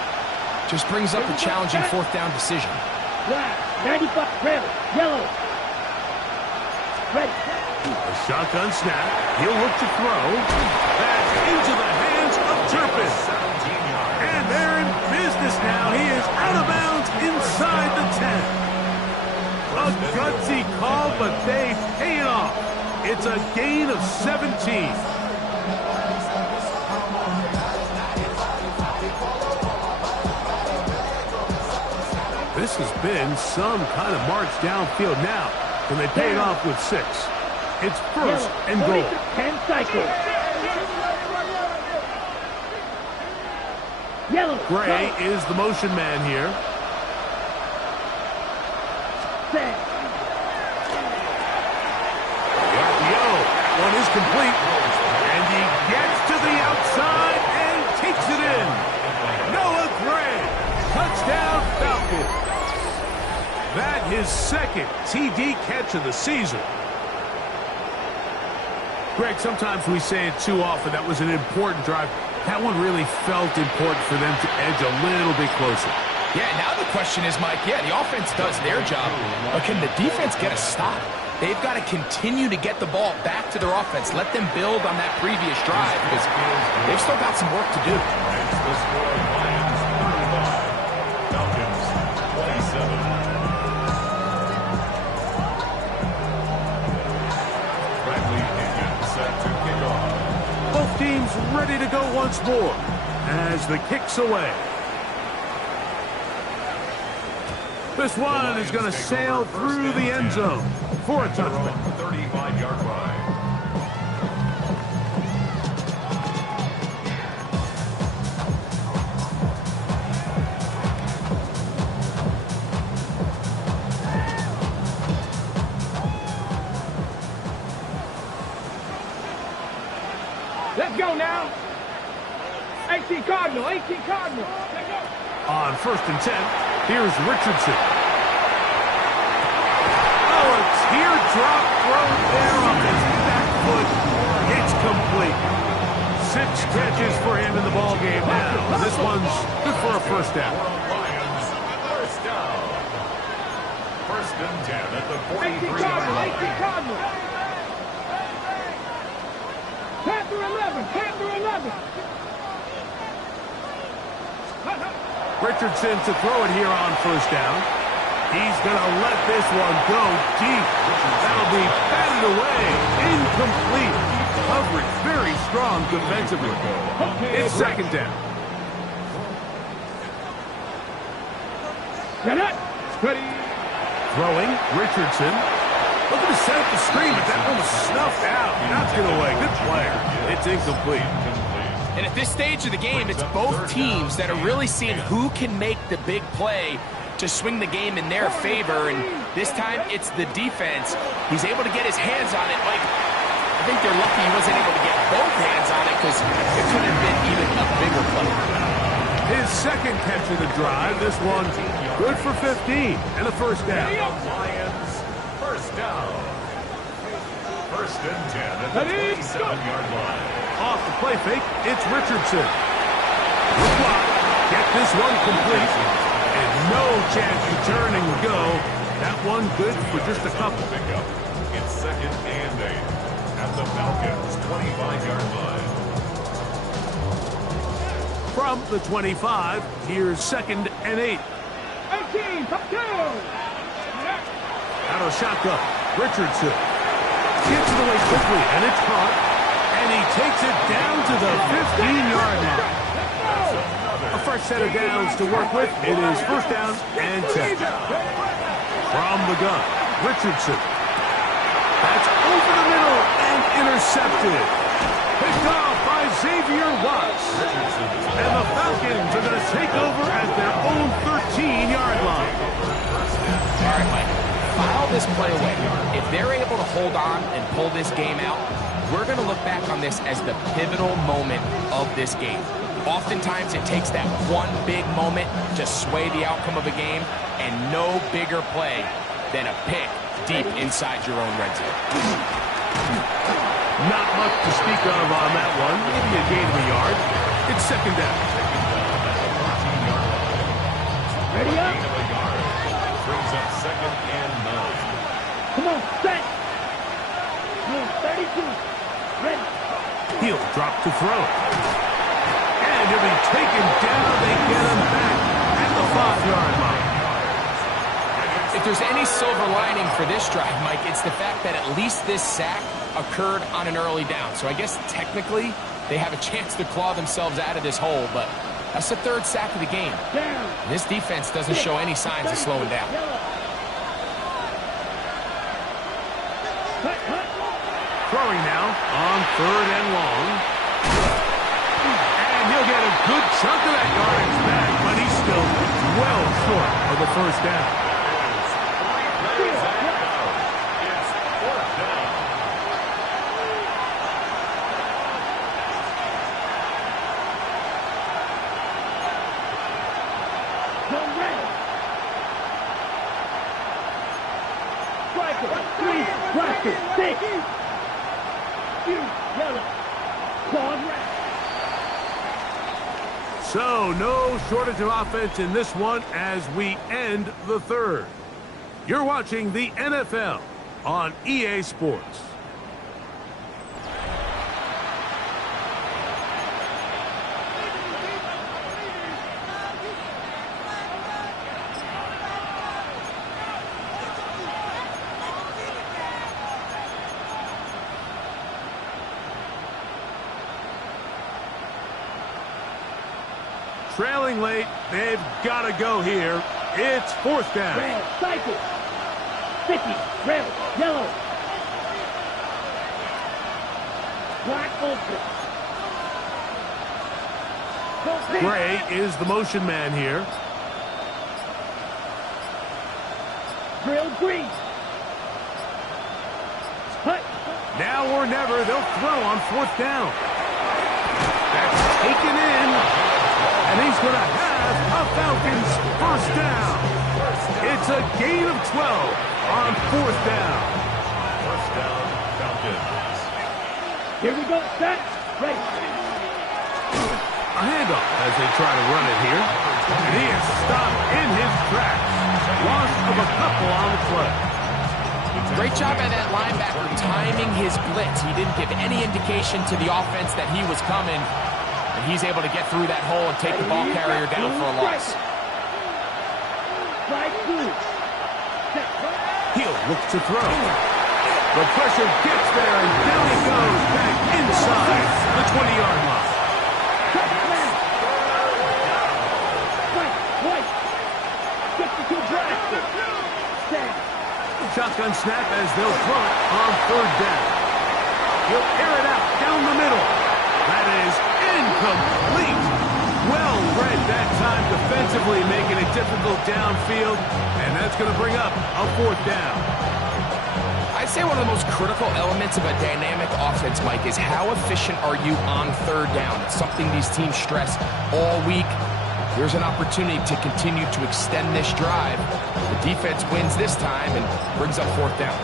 just brings up the challenging fourth down decision. Black, 95, red, yellow. Ready. A shotgun snap. He'll look to throw. Back into the hands of Turpin. And they're in business now. He is out of bounds inside the 10. A gutsy call, but they pay it off. It's a gain of 17. This has been some kind of march downfield now, and they pay it off with 6. It's first and goal. 10 cycles. Yellow. Gray is the motion man here. Set. RPO. That one is complete. And he gets to the outside and takes it in. Noah Gray. Touchdown Falcons. That his second TD catch of the season. Greg, sometimes we say it too often. That was an important drive. That one really felt important for them to edge a little bit closer. Yeah, now the question is, Mike, the offense does their job, but can the defense get a stop? They've got to continue to get the ball back to their offense. Let them build on that previous drive because they've still got some work to do. The score, Lions 35, Falcons 27. Bradley Pinion set to kick off. Both teams ready to go once more as the kick's away. This one is going to sail through the end zone for a touchdown. 35-yard line. Let's go now. 18 Cardinal, 18 Cardinal. Let's go. On first and 10, here's Richardson. Oh, a teardrop throw there on his back foot. It's complete. 6 catches for him in the ball game now. This one's good for a first down. Lions, first down. First and 10 at the 18 43-yard Cardinal, 18 line. Cardinal. Panther 11, Panther 11. Richardson to throw it here on first down. He's going to let this one go deep. That'll be batted away. Incomplete. Coverage very strong defensively. It's second down. Get it. Ready. Throwing, Richardson. Looking to set up the screen, but that one was snuffed out. Knocked it away. Good player. It's incomplete. And at this stage of the game, it's both teams that are really seeing who can make the big play to swing the game in their favor. And This time, it's the defense. He's able to get his hands on it. Like, I think they're lucky he wasn't able to get both hands on it because it could have been even a bigger play. His second catch of the drive. This one's good for 15 and a first down. Lions, first down. First and 10 at the 27-yard line. Off the play fake, it's Richardson. The block, get this one complete, and no chance to turn and go. That one good for just a couple. Pickup. It's second and 8 at the Falcons' 25-yard line. From the 25, here's second and 8. 18, top two. Out of shotgun, Richardson gets it away quickly, and it's caught, and he takes it down to the 15-yard line. A fresh set of downs to work with. It is first down and 10. From the gun, Richardson. That's over the middle and intercepted. Picked off by Xavier Watts. And the Falcons are going to take over at their own 13-yard line. All right, Mike, file this play away. If they're able to hold on and pull this game out, we're going to look back on this as the pivotal moment of this game. Oftentimes, it takes that one big moment to sway the outcome of a game, and no bigger play than a pick deep inside your own red zone. Not much to speak of on that one. Maybe a gain of a yard. It's second down. Ready up. Brings up second and 9. Come on, set. 32. Ready. He'll drop to throw. And he'll be taken down. They get him back at the 5-yard line. If there's any silver lining for this drive, Mike, it's the fact that at least this sack occurred on an early down. So I guess technically they have a chance to claw themselves out of this hole, but that's the third sack of the game. This defense doesn't show any signs of slowing down. Throwing now on third and long. And he'll get a good chunk of that yardage back, but he's still well short of the first down. So, no shortage of offense in this one as we end the third. You're watching the NFL on EA Sports. Trailing late, they've got to go here. It's fourth down. Red, cycle. 50, red, yellow. Black open. Gray is the motion man here. Drill green. Hut. Now or never, they'll throw on fourth down. That's taken in. And he's going to have a Falcons first down. It's a gain of 12 on fourth down. First down, Falcons. Here we go, set, ready. A handoff as they try to run it here. And he is stopped in his tracks. Loss of a couple on the play. Great job by that linebacker timing his blitz. He didn't give any indication to the offense that he was coming. And he's able to get through that hole and take the ball carrier down for a loss. He'll look to throw. The pressure gets there, and down he goes back inside the 20-yard line. Shotgun snap as they'll throw it on third down. He'll air it out down the middle. That is incomplete. Well read that time to defensively making it difficult downfield, and that's going to bring up a 4th down. I'd say one of the most critical elements of a dynamic offense, Mike, is how efficient are you on 3rd down? It's something these teams stress all week. Here's an opportunity to continue to extend this drive. The defense wins this time and brings up 4th down.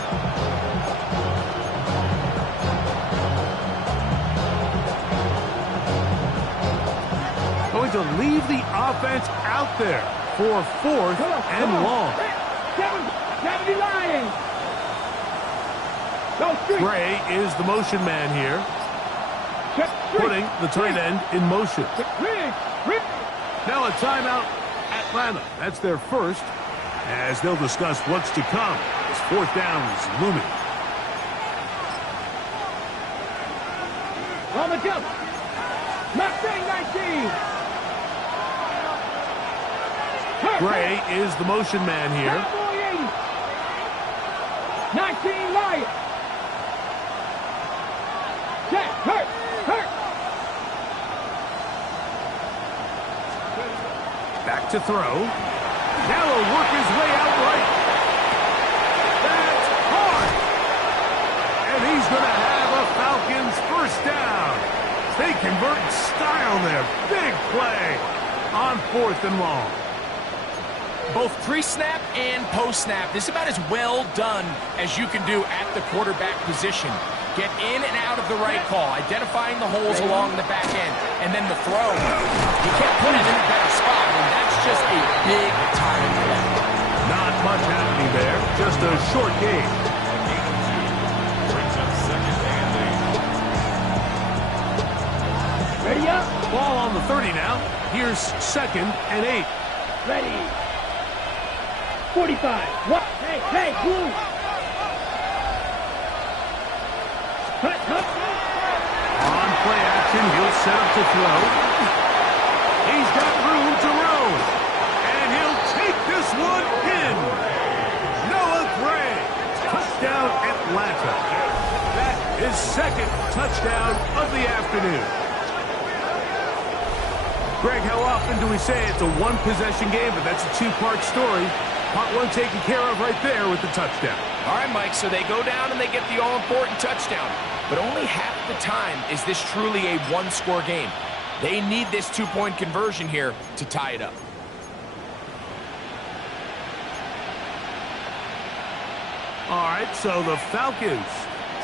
Going to leave the offense out there for 4th and long. 70 Lions. Gray is the motion man here, putting the tight end in motion. Now a timeout, Atlanta. That's their first, as they'll discuss what's to come as 4th down is looming. On the jump. Mustang 19. Gray is the motion man here. 19 Lions. Hurt. Back to throw. Now he'll work his way out right. That's hard. And he's going to have a Falcons 1st down. They convert in style there. Big play on 4th and long. Both pre-snap and post-snap, this is about as well done as you can do at the quarterback position. Get in and out of the right call, identifying the holes along the back end, and then the throw. You can't put it in a better spot, and that's just a big-time play. Not much happening there, just a short game. Brings up 2nd and 8. Ready up. Ball on the 30 now. Here's 2nd and 8. Ready. 45. What? Hey, blue. On play action, he'll set up to throw. He's got room to roam. And he'll take this one in. Noah Gray. Touchdown, Atlanta. That is 2nd touchdown of the afternoon. Greg, how often do we say it's a 1-possession game, but that's a 2-part story? Part 1 taken care of right there with the touchdown. All right, Mike, so they go down and they get the all-important touchdown. But only half the time is this truly a 1-score game. They need this 2-point conversion here to tie it up. All right, so the Falcons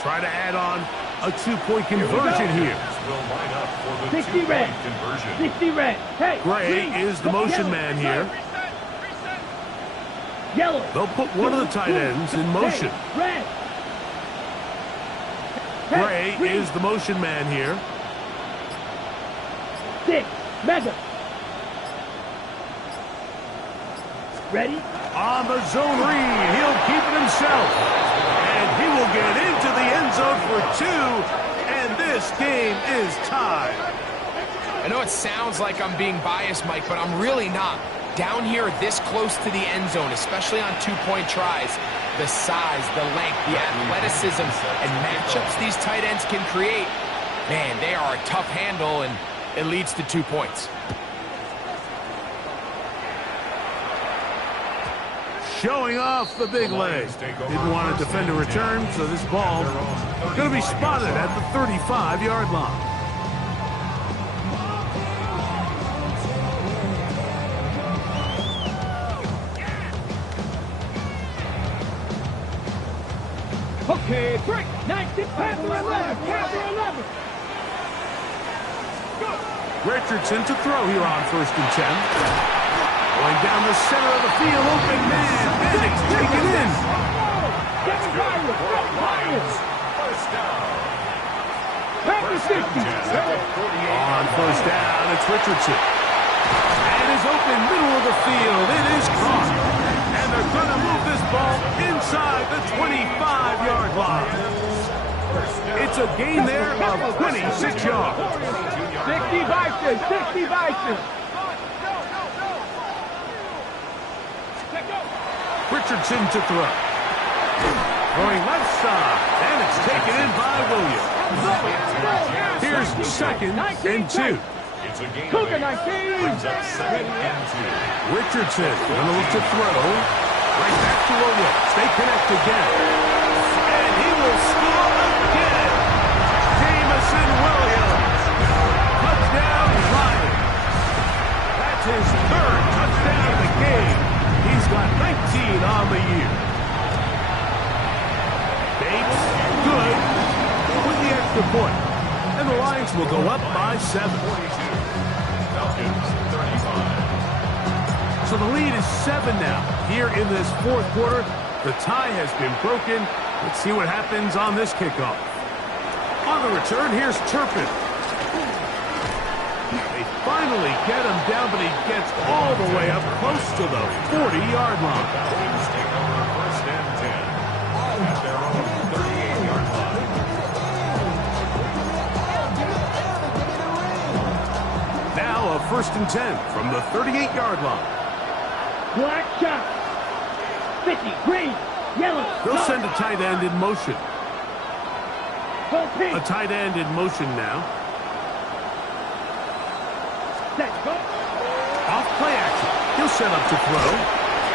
try to add on a 2-point conversion here. Will line up for the 60 red. 2-point conversion. 60 red. Hey, Gray is the motion man here. Yellow. They'll put one of the tight ends in motion. Red. Gray is the motion man here. 6. Mega. Ready? On the zone read, he'll keep it himself. And he will get into the end zone for 2. And this game is tied. I know it sounds like I'm being biased, Mike, but I'm really not. Down here this close to the end zone, especially on 2-point tries, the size, the length, the athleticism, and matchups these tight ends can create, man, they are a tough handle, and it leads to 2 points. Showing off the big leg. Didn't want to defend a return, so this ball going to be spotted at the 35-yard line. Okay, break. 19, pass or 11, pass or 11. Go. Richardson to throw here on 1st and 10. Going down the center of the field, open man, and it's taken in. First down. Pass to 60. On 1st down, it's Richardson. And is open middle of the field. It is caught. And they're going to move this ball inside the 25-yard line. It's a gain there of 26 yards. 60 Bison, 60 Bison. Richardson to throw. Throwing left side. And it's taken in by Williams. Here's 2nd and 2. It's a gain of Cougar 8. 19. Brings up second and 2. Richardson going to look to throw. Right back to Williams. They connect again. And he will score again. Jameson Williams. Touchdown Lions. That's his third touchdown of the game. He's got 19 on the year. Bates, good with the extra point. And the Lions will go up by 7. Falcons 35. So the lead is 7 now. Here in this fourth quarter, the tie has been broken. Let's see what happens on this kickoff. On the return, here's Turpin. They finally get him down, but he gets all the way up close to the 40-yard line. Falcons take over first and 10 at their own 38-yard line. Now a first and 10 from the 38-yard line. Black shot. 50. Green. Yellow. They'll send a tight end in motion. Full pink. A tight end in motion now. Set. Go. Off play action. He'll set up to throw.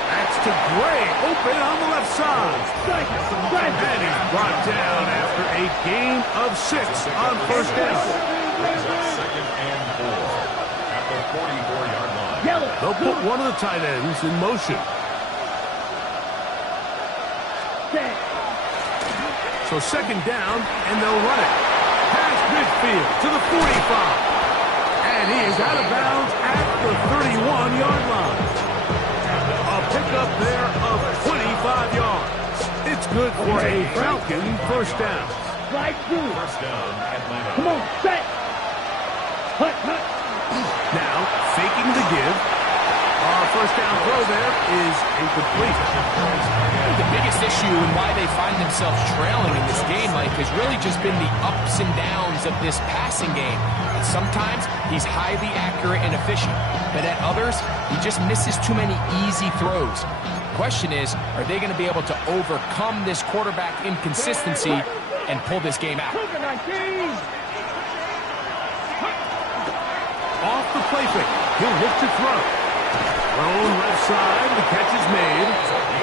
That's to Gray. Open on the left side. Strike. And he's brought down after a gain of 6 on first down. Brings up second and 4 at the 44-yard line. Yellow. They'll put one of the tight ends in motion. Set. So second down, and they'll run it. Past midfield to the 45. And he is out of bounds at the 31-yard line. A pickup there of 25 yards. It's good for a Falcon first down. Slide through. First down, Atlanta. Come on. Set. Hut, hut. Now, faking the give. Our first down throw there is incomplete. The biggest issue and why they find themselves trailing in this game, Mike, has really just been the ups and downs of this passing game. And sometimes he's highly accurate and efficient, but at others, he just misses too many easy throws. Question is, are they going to be able to overcome this quarterback inconsistency and pull this game out? Cougar 19. Off the play fake. He'll look to throw. Thrown left side. The catch is made.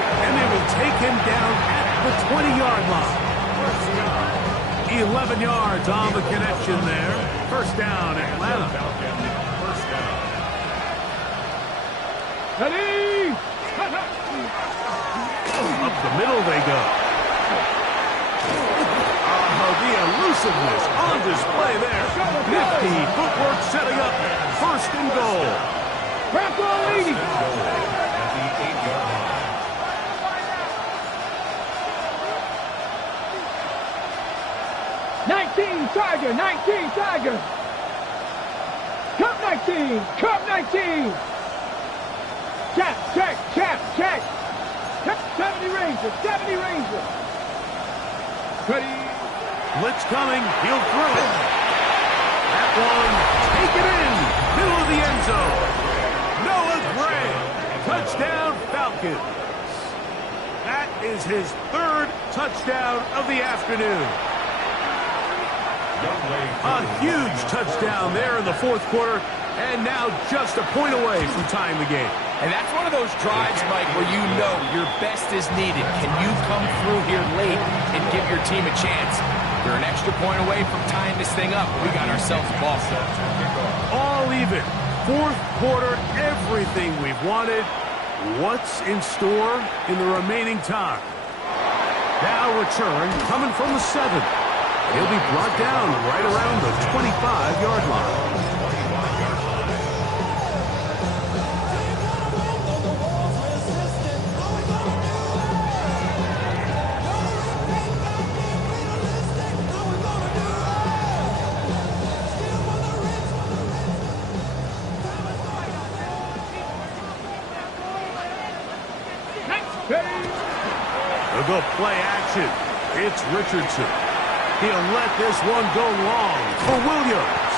And they will take him down at the 20-yard line. 11 yards on the connection there. First down, Atlanta. First down. Ready. Hut, hut. Up the middle they go. The elusiveness on display there. Nifty footwork setting up first and goal. Crack all 80. At the 8-yard line. Tiger, 19, Tiger. Cup 19, Cup 19. Check. Cup 70 Ranger, 70 Ranger. Ready. Blitz coming. He'll throw it. That one, take it in. Middle of the end zone. Noah Gray. Touchdown, Falcons. That is his third touchdown of the afternoon. A huge touchdown there in the fourth quarter, and now just a point away from tying the game. And that's one of those drives, Mike, where you know your best is needed. Can you come through here late and give your team a chance? You're an extra point away from tying this thing up. We got ourselves a ball set. All even. Fourth quarter, everything we've wanted. What's in store in the remaining time? Now return coming from the 7. He'll be brought down right around the 25-yard line. They'll go play action. It's Richardson. He'll let this one go long for Williams.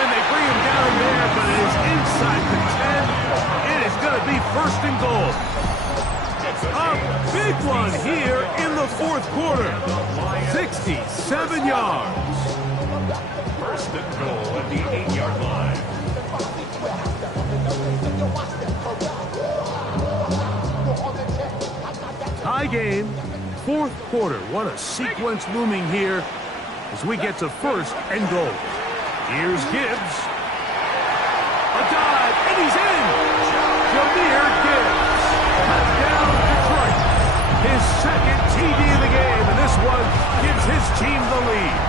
And they bring him down there, but it is inside the 10. It is going to be first and goal. A big one here in the fourth quarter. 67 yards. First and goal at the 8-yard line. Tie game, fourth quarter. What a sequence looming here as we get to first and goal. Here's Gibbs. A dive, and he's in. Jahmyr Gibbs. Touchdown, Detroit. His second TD of the game, and this one gives his team the lead.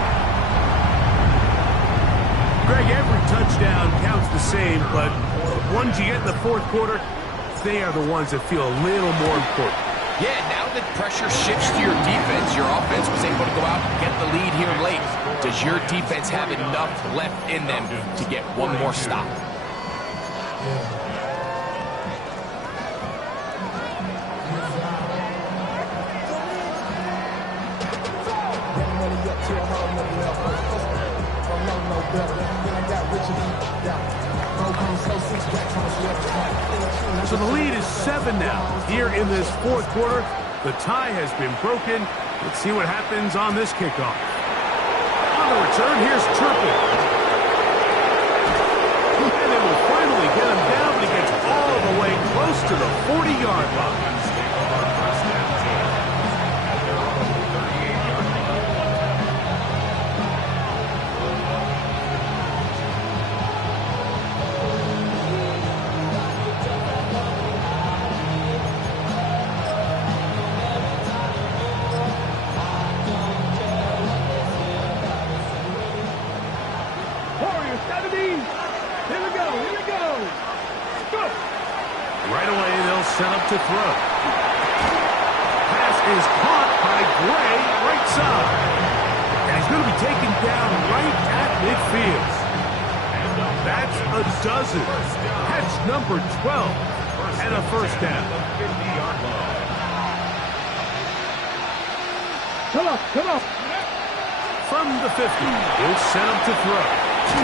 Greg, every touchdown counts the same, but the ones you get in the fourth quarter, they are the ones that feel a little more important. Yeah, now that pressure shifts to your defense, your offense was able to go out and get the lead here late. Does your defense have enough left in them to get one more stop? So the lead is 7 now. Here in this fourth quarter, the tie has been broken. Let's see what happens on this kickoff. On the return, here's Turpin. And they will finally get him down, but he gets all the way close to the 40-yard line. Right away, they'll set up to throw. Pass is caught by Gray, right side. And he's going to be taken down right at midfield. That's a dozen. Catch number 12 and a first down. Come on, come on. From the 50, he'll set up to throw.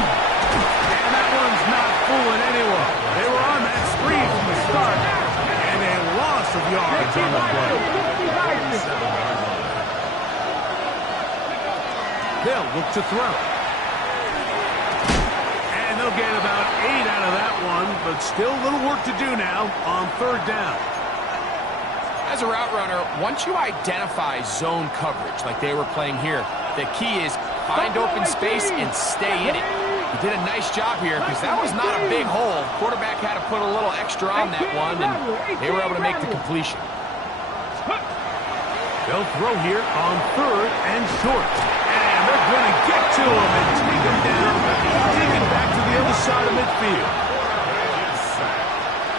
And that one's not fooling anyone. They were on that screen from the start, and a loss of yards on the play. They'll look to throw. And they'll get about 8 out of that one, but still a little work to do now on third down. As a route runner, once you identify zone coverage like they were playing here, the key is find open space and stay in it. He did a nice job here because that was not a big hole. Quarterback had to put a little extra on that one, and they were able to make the completion. They'll throw here on third and short. And they're going to get to him and take him down, taken back to the other side of midfield.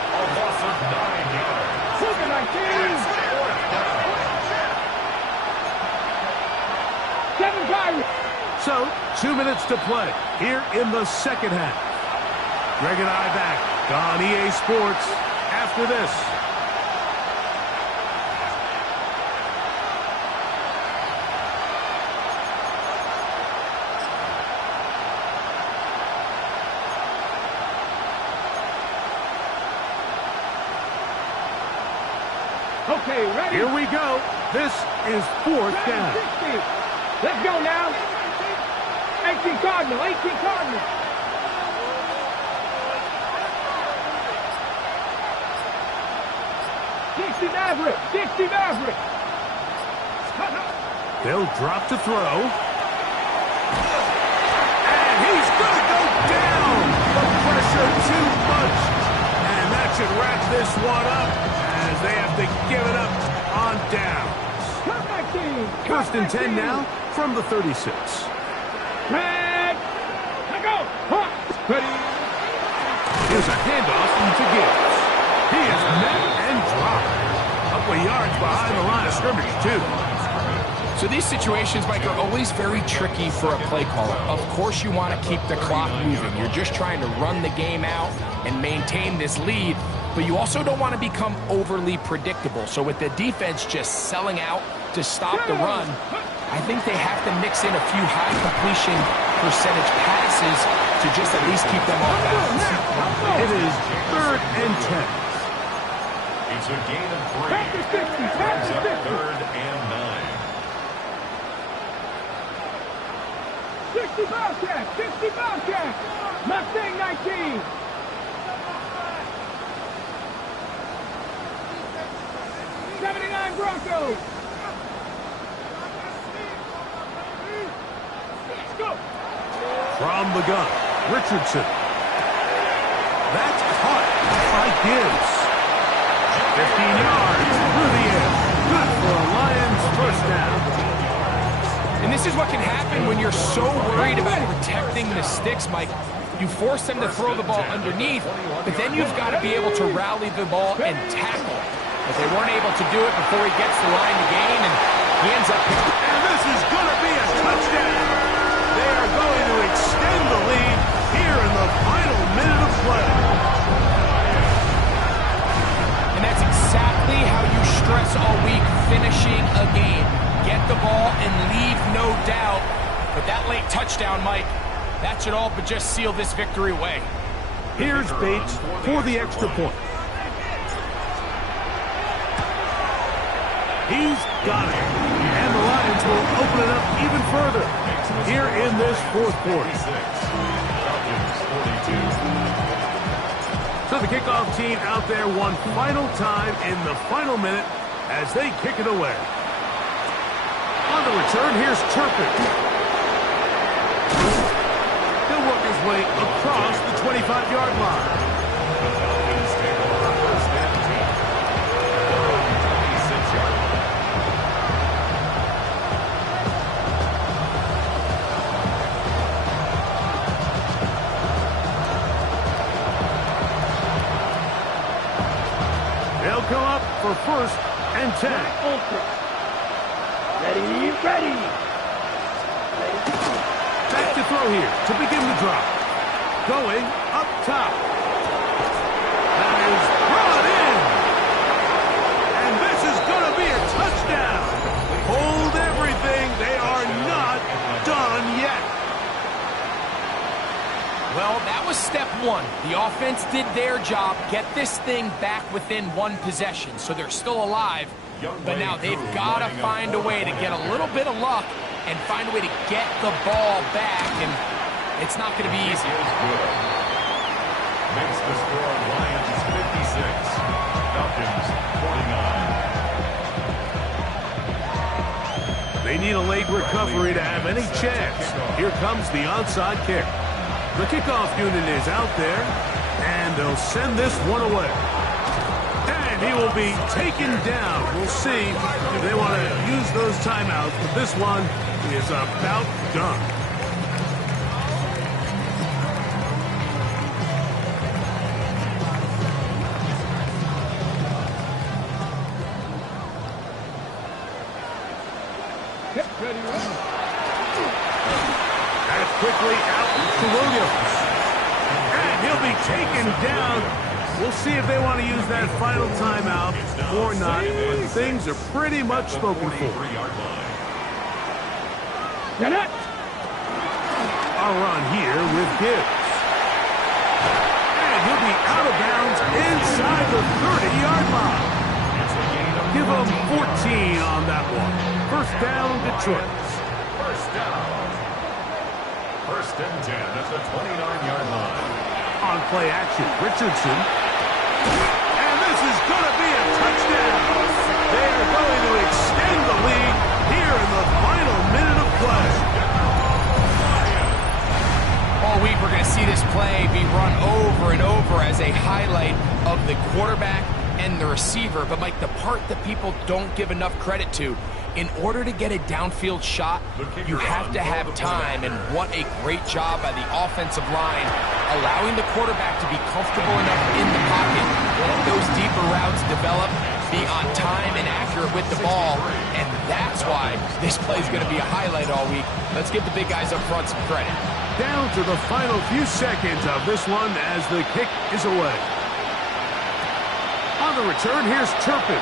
A loss of 9 yards. 7 Pirates. So, 2 minutes to play here in the second half. Greg and I back on EA Sports after this. Okay, ready? Here we go. This is fourth down. 60. Let's go now. 18 Cardinal, 18 Cardinal. 60 Maverick, 60 Maverick. They'll drop to throw. And he's going to go down. The pressure too much. And that should wrap this one up as they have to give it up on down. First and 10 now from the 36. Red. Let go. Ready. Here's a handoff to Gibbs. He is met and dropped. A couple of yards behind the line of scrimmage, too. So these situations, Mike, are always very tricky for a play caller. Of course you want to keep the clock moving. You're just trying to run the game out and maintain this lead, but you also don't want to become overly predictable. So with the defense just selling out to stop the run, I think they have to mix in a few high completion percentage passes to just at least keep them off balance. It is third and 10. It's a gain of 3. Brings up third and 9. 60 Bobcat, 60 Bobcat. Mustang 19. '79 Broncos! Let's go! From the gun, Richardson. That's caught by Gibbs. 15 yards through the air. Good for a Lions first down. And this is what can happen when you're so worried about protecting the sticks, Mike. You force them to throw the ball underneath, but then you've got to be able to rally the ball and tackle. But they weren't able to do it before he gets the line to gain, and he ends up... And this is going to be a touchdown. They are going to extend the lead here in the final minute of play. And that's exactly how you stress all week finishing a game. Get the ball and leave no doubt. But that late touchdown, Mike, that should all but just seal this victory away. Here's Bates for the extra point. He's got it. And the Lions will open it up even further here in this fourth quarter. So the kickoff team out there one final time in the final minute as they kick it away. On the return, here's Turpin. He'll work his way across the 25-yard line. They'll come up for 1st and 10. Ready, ready. Back to throw here to begin the drive. Going up top. That is brought in. And this is going to be a touchdown. Hold everything. They are not done yet. Well, that was step one. The offense did their job, get this thing back within one possession, so they're still alive. But now they've got to find a way to get a little bit of luck and find a way to get the ball back, and it's not going to be easy. Makes the score Lions 56, Falcons 49. They need a late recovery to have any chance. Here comes the onside kick. The kickoff unit is out there, and they'll send this one away. And he will be taken down. We'll see if they want to use those timeouts, but this one is about done. Ready, ready. That's quickly out to Williams. And he'll be taken down. We'll see if they want to use that final timeout or not, but things are pretty much spoken for. A run here with Gibbs. And he'll be out of bounds inside the 30-yard line. Give them 14 on that one. First down, Detroit. First down. 1st and 10 at the 29-yard line. On play action, Richardson. And this is going to be a touchdown. They are going to extend the lead here in the final minute of play. All week we're going to see this play be run over and over as a highlight of the quarterback and the receiver. But, Mike, the part that people don't give enough credit to, in order to get a downfield shot, you have to have time, and what a great job by the offensive line, allowing the quarterback to be comfortable enough in the pocket, let those deeper routes develop, be on time and accurate with the ball, and that's why this play is going to be a highlight all week. Let's give the big guys up front some credit. Down to the final few seconds of this one as the kick is away. On the return, here's Turpin.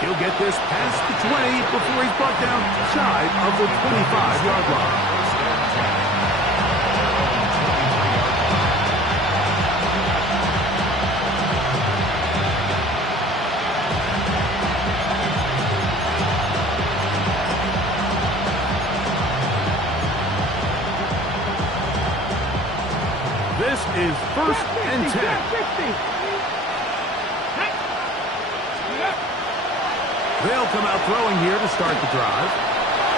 He'll get this past the 20 before he's brought down shy of the 25-yard line. This is 1st and 10. They'll come out throwing here to start the drive.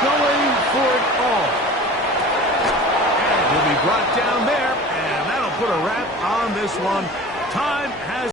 Going for it all. And he'll be brought down there, and that'll put a wrap on this one. Time has